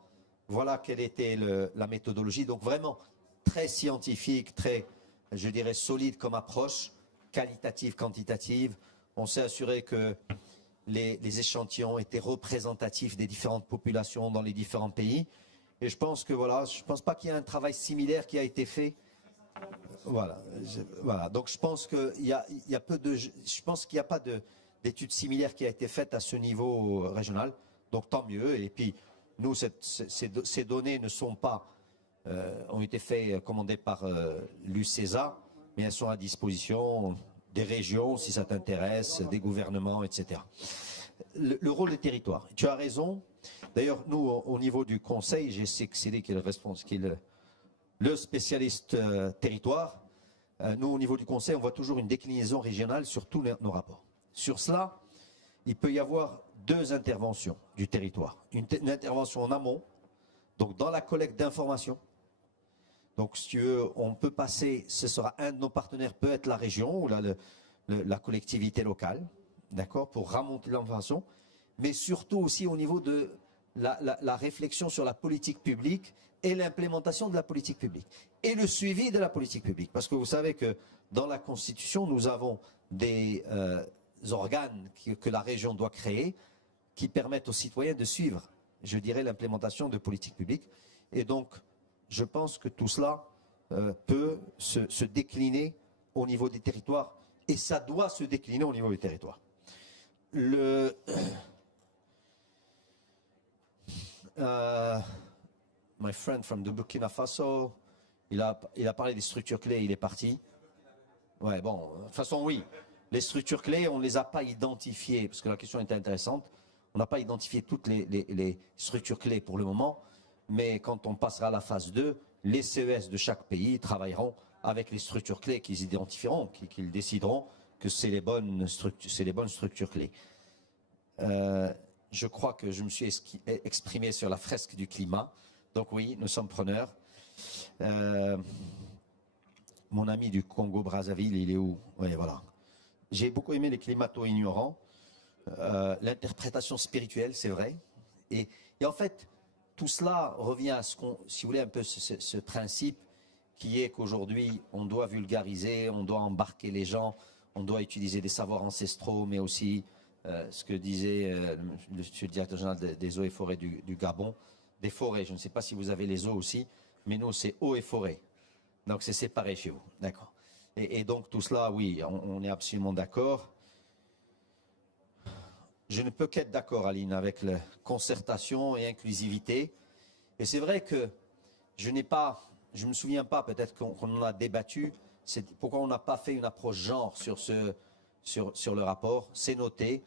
voilà quelle était la méthodologie. Donc vraiment, très scientifique, très, je dirais, solide comme approche, qualitative, quantitative. On s'est assuré que les échantillons étaient représentatifs des différentes populations dans les différents pays. Et je pense que voilà, je pense pas qu'il y ait un travail similaire qui a été fait. Voilà. Donc je pense qu'il y a peu de, je pense qu'il n'y a pas d'études similaires qui a été faite à ce niveau régional. Donc tant mieux. Et puis nous, ces données ne sont pas, ont été commandées par l'UCESA, mais elles sont à disposition des régions, si ça t'intéresse, des gouvernements, etc. Le rôle des territoires. Tu as raison. D'ailleurs, nous, au niveau du Conseil, j'ai Cédé qui est le spécialiste territoire. Nous, au niveau du Conseil, on voit toujours une déclinaison régionale sur tous nos rapports. Sur cela, il peut y avoir deux interventions du territoire. Une intervention en amont, donc dans la collecte d'informations. Donc, si tu veux, on peut passer, ce sera un de nos partenaires, peut être la région ou la collectivité locale, d'accord, pour remonter l'information, mais surtout aussi au niveau de la réflexion sur la politique publique et l'implémentation de la politique publique et le suivi de la politique publique. Parce que vous savez que dans la Constitution, nous avons des organes que la région doit créer qui permettent aux citoyens de suivre, je dirais, l'implémentation de politiques publiques. Et donc, je pense que tout cela peut se décliner au niveau des territoires et ça doit se décliner au niveau des territoires. My friend from the Burkina Faso, il a parlé des structures clés, il est parti. Ouais, bon, de toute façon, oui. Les structures clés, on ne les a pas identifiées, parce que la question était intéressante. On n'a pas identifié toutes les structures clés pour le moment, mais quand on passera à la phase 2, les CES de chaque pays travailleront avec les structures clés qu'ils identifieront, qu'ils décideront que c'est les bonnes structures clés. Je crois que je me suis exprimé sur la fresque du climat. Donc oui, nous sommes preneurs. Mon ami du Congo-Brazzaville, il est où? Oui, voilà. J'ai beaucoup aimé les climato-ignorants. L'interprétation spirituelle, c'est vrai. Et en fait, tout cela revient à si vous voulez, un peu ce principe qui est qu'aujourd'hui, on doit vulgariser, on doit embarquer les gens, on doit utiliser des savoirs ancestraux, mais aussi ce que disait le directeur général des eaux et forêts du Gabon, des forêts. Je ne sais pas si vous avez les eaux aussi, mais nous, c'est eaux et forêts. Donc, c'est séparé chez vous. D'accord. Et donc, tout cela, oui, on est absolument d'accord. Je ne peux qu'être d'accord, Aline, avec la concertation et inclusivité. Et c'est vrai que je ne me souviens pas, peut-être qu'on en a débattu, c'est pourquoi on n'a pas fait une approche genre sur le rapport. C'est noté.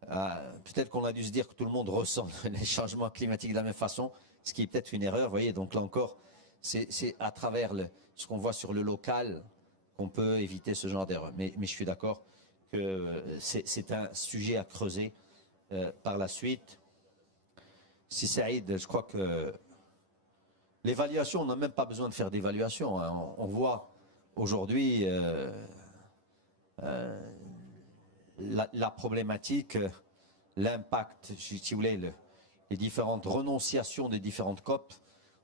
Peut-être qu'on a dû se dire que tout le monde ressent les changements climatiques de la même façon, ce qui est peut-être une erreur. Vous voyez, donc là encore, c'est à travers ce qu'on voit sur le local qu'on peut éviter ce genre d'erreur. Mais je suis d'accord que c'est un sujet à creuser par la suite. Si Saïd, je crois que l'évaluation, on n'a même pas besoin de faire d'évaluation. Hein. On voit aujourd'hui la problématique, l'impact, si vous voulez, les différentes renonciations des différentes COP,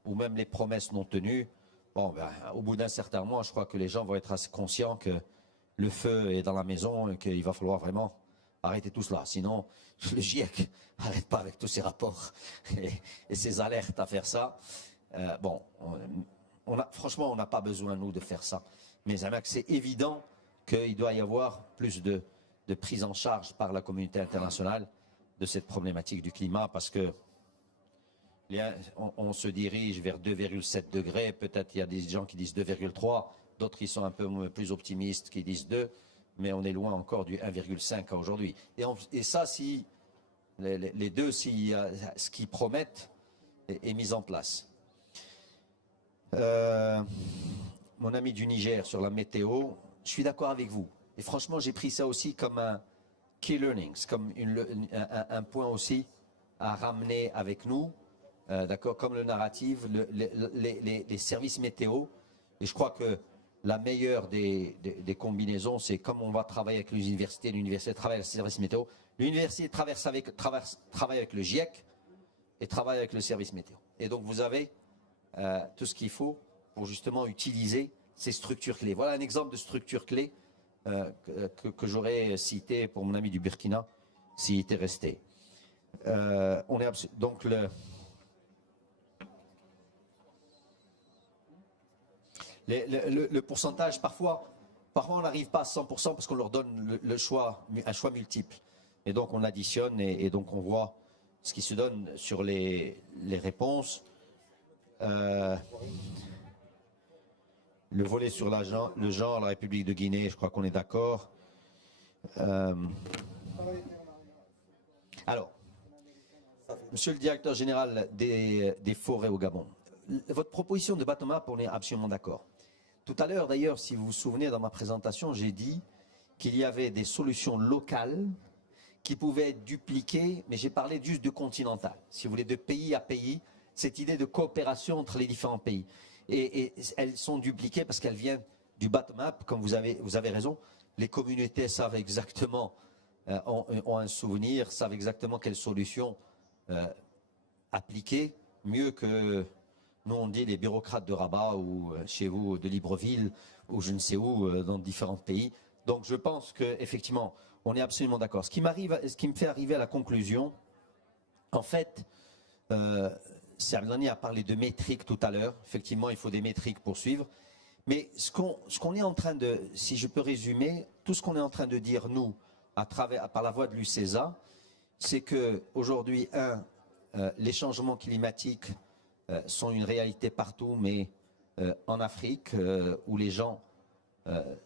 ou même les promesses non tenues. Bon, ben, au bout d'un certain mois, je crois que les gens vont être assez conscients que le feu est dans la maison et qu'il va falloir vraiment arrêter tout cela. Sinon, le GIEC n'arrête pas avec tous ces rapports et ces alertes à faire ça. Bon, franchement, on n'a pas besoin, nous, de faire ça. Mais c'est évident qu'il doit y avoir plus de prise en charge par la communauté internationale de cette problématique du climat, parce que on se dirige vers 2,7 degrés. Peut-être il y a des gens qui disent 2,3, d'autres qui sont un peu plus optimistes, qui disent 2, mais on est loin encore du 1,5 à aujourd'hui. Et ça, si les deux, si ce qu'ils promettent est mis en place. Mon ami du Niger sur la météo, je suis d'accord avec vous. Et franchement, j'ai pris ça aussi comme un key learnings, comme un point aussi à ramener avec nous, d'accord, comme le narratif, les services météo. Et je crois que la meilleure des combinaisons, c'est comme on va travailler avec les universités, l'université travaille avec le service météo, l'université travaille avec le GIEC et travaille avec le service météo. Et donc vous avez tout ce qu'il faut pour justement utiliser ces structures clés. Voilà un exemple de structure clé que j'aurais cité pour mon ami du Burkina s'il était resté. Donc le pourcentage, parfois on n'arrive pas à 100% parce qu'on leur donne un choix multiple. Et donc on additionne et donc on voit ce qui se donne sur les réponses. Le volet sur le genre, la République de Guinée, je crois qu'on est d'accord. Alors, Monsieur le directeur général des forêts au Gabon, votre proposition de bottom-up, on est absolument d'accord. Tout à l'heure, d'ailleurs, si vous vous souvenez, dans ma présentation, j'ai dit qu'il y avait des solutions locales qui pouvaient être dupliquées, mais j'ai parlé juste de continental, si vous voulez, de pays à pays, cette idée de coopération entre les différents pays. Et elles sont dupliquées parce qu'elles viennent du bottom-up, comme vous avez raison. Les communautés savent exactement, ont un souvenir, savent exactement quelles solutions appliquer, mieux que nous on dit les bureaucrates de Rabat ou chez vous de Libreville ou je ne sais où dans différents pays. Donc je pense qu'effectivement, on est absolument d'accord. Ce qui me fait arriver à la conclusion, en fait, Samlani a parlé de métriques tout à l'heure. Effectivement, il faut des métriques pour suivre. Mais ce qu'on est en train de, si je peux résumer, tout ce qu'on est en train de dire, nous, par la voix de l'UCESA, c'est qu'aujourd'hui, les changements climatiques sont une réalité partout, mais en Afrique, où les gens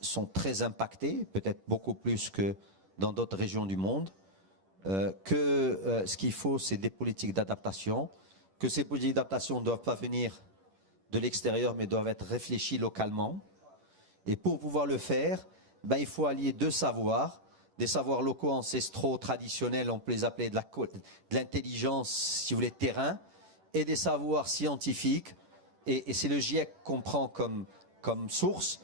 sont très impactés, peut-être beaucoup plus que dans d'autres régions du monde, ce qu'il faut, c'est des politiques d'adaptation, que ces politiques d'adaptation ne doivent pas venir de l'extérieur, mais doivent être réfléchies localement. Et pour pouvoir le faire, il faut allier deux savoirs, des savoirs locaux, ancestraux, traditionnels, on peut les appeler de l'intelligence, si vous voulez, terrain, et des savoirs scientifiques, et c'est le GIEC qu'on prend comme source,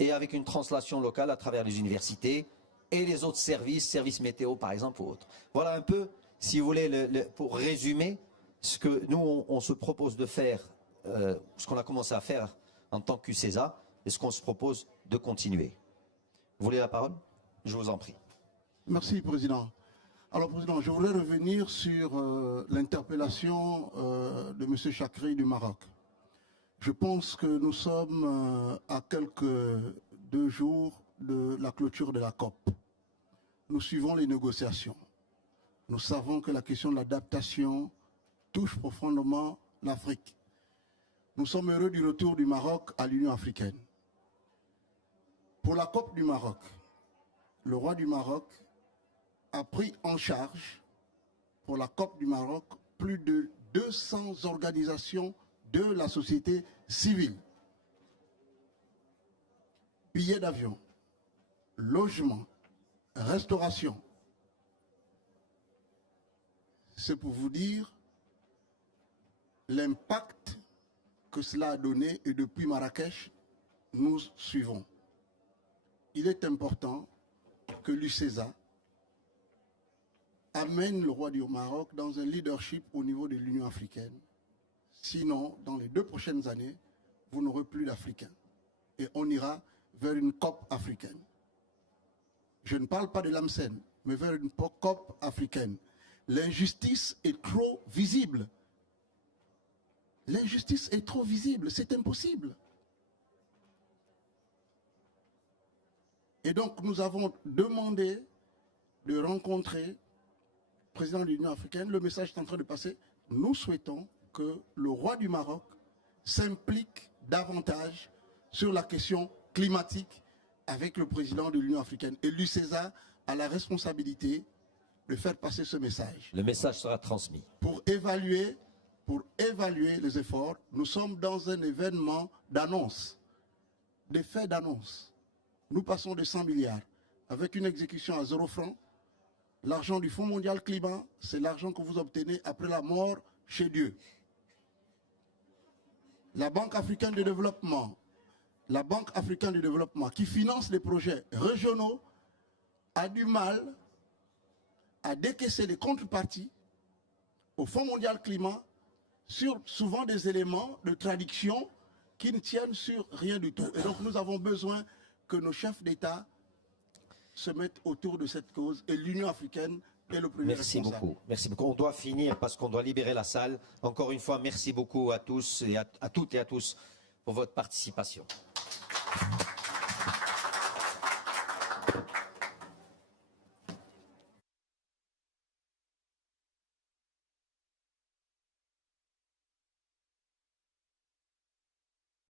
et avec une translation locale à travers les universités, et les autres services météo par exemple, ou autres. Voilà un peu, si vous voulez, pour résumer, ce que nous, on se propose de faire, ce qu'on a commencé à faire en tant qu'UCESA, et ce qu'on se propose de continuer. Vous voulez la parole? Je vous en prie. Merci, Président. Alors, Président, je voulais revenir sur l'interpellation de M. Chakri du Maroc. Je pense que nous sommes à quelques 2 jours de la clôture de la COP. Nous suivons les négociations. Nous savons que la question de l'adaptation touche profondément l'Afrique. Nous sommes heureux du retour du Maroc à l'Union africaine. Pour la COP du Maroc, le roi du Maroc a pris en charge, pour la COP du Maroc, plus de 200 organisations de la société civile. Billets d'avion, logement, restauration. C'est pour vous dire l'impact que cela a donné, et depuis Marrakech, nous suivons. Il est important que l'UCESA amène le roi du Maroc dans un leadership au niveau de l'Union africaine. Sinon, dans les 2 prochaines années, vous n'aurez plus d'Africains. Et on ira vers une COP africaine. Je ne parle pas de l'AMSEN, mais vers une COP africaine. L'injustice est trop visible. L'injustice est trop visible, c'est impossible. Et donc nous avons demandé de rencontrer le président de l'Union africaine. Le message est en train de passer. Nous souhaitons que le roi du Maroc s'implique davantage sur la question climatique avec le président de l'Union africaine. Et l'UCESA a la responsabilité de faire passer ce message. Le message sera transmis. Pour évaluer les efforts, nous sommes dans un événement d'annonce, des faits d'annonce. Nous passons de 100 milliards avec une exécution à 0 francs. L'argent du Fonds mondial climat, c'est l'argent que vous obtenez après la mort chez Dieu. La Banque africaine de développement, qui finance les projets régionaux, a du mal à décaisser les contreparties au Fonds mondial climat sur souvent des éléments de traduction qui ne tiennent sur rien du tout. Et donc nous avons besoin que nos chefs d'État se mettent autour de cette cause et l'Union africaine est le premier Merci responsable. beaucoup. Merci beaucoup. On doit finir parce qu'on doit libérer la salle. Encore une fois, merci beaucoup à tous et à toutes et à tous pour votre participation.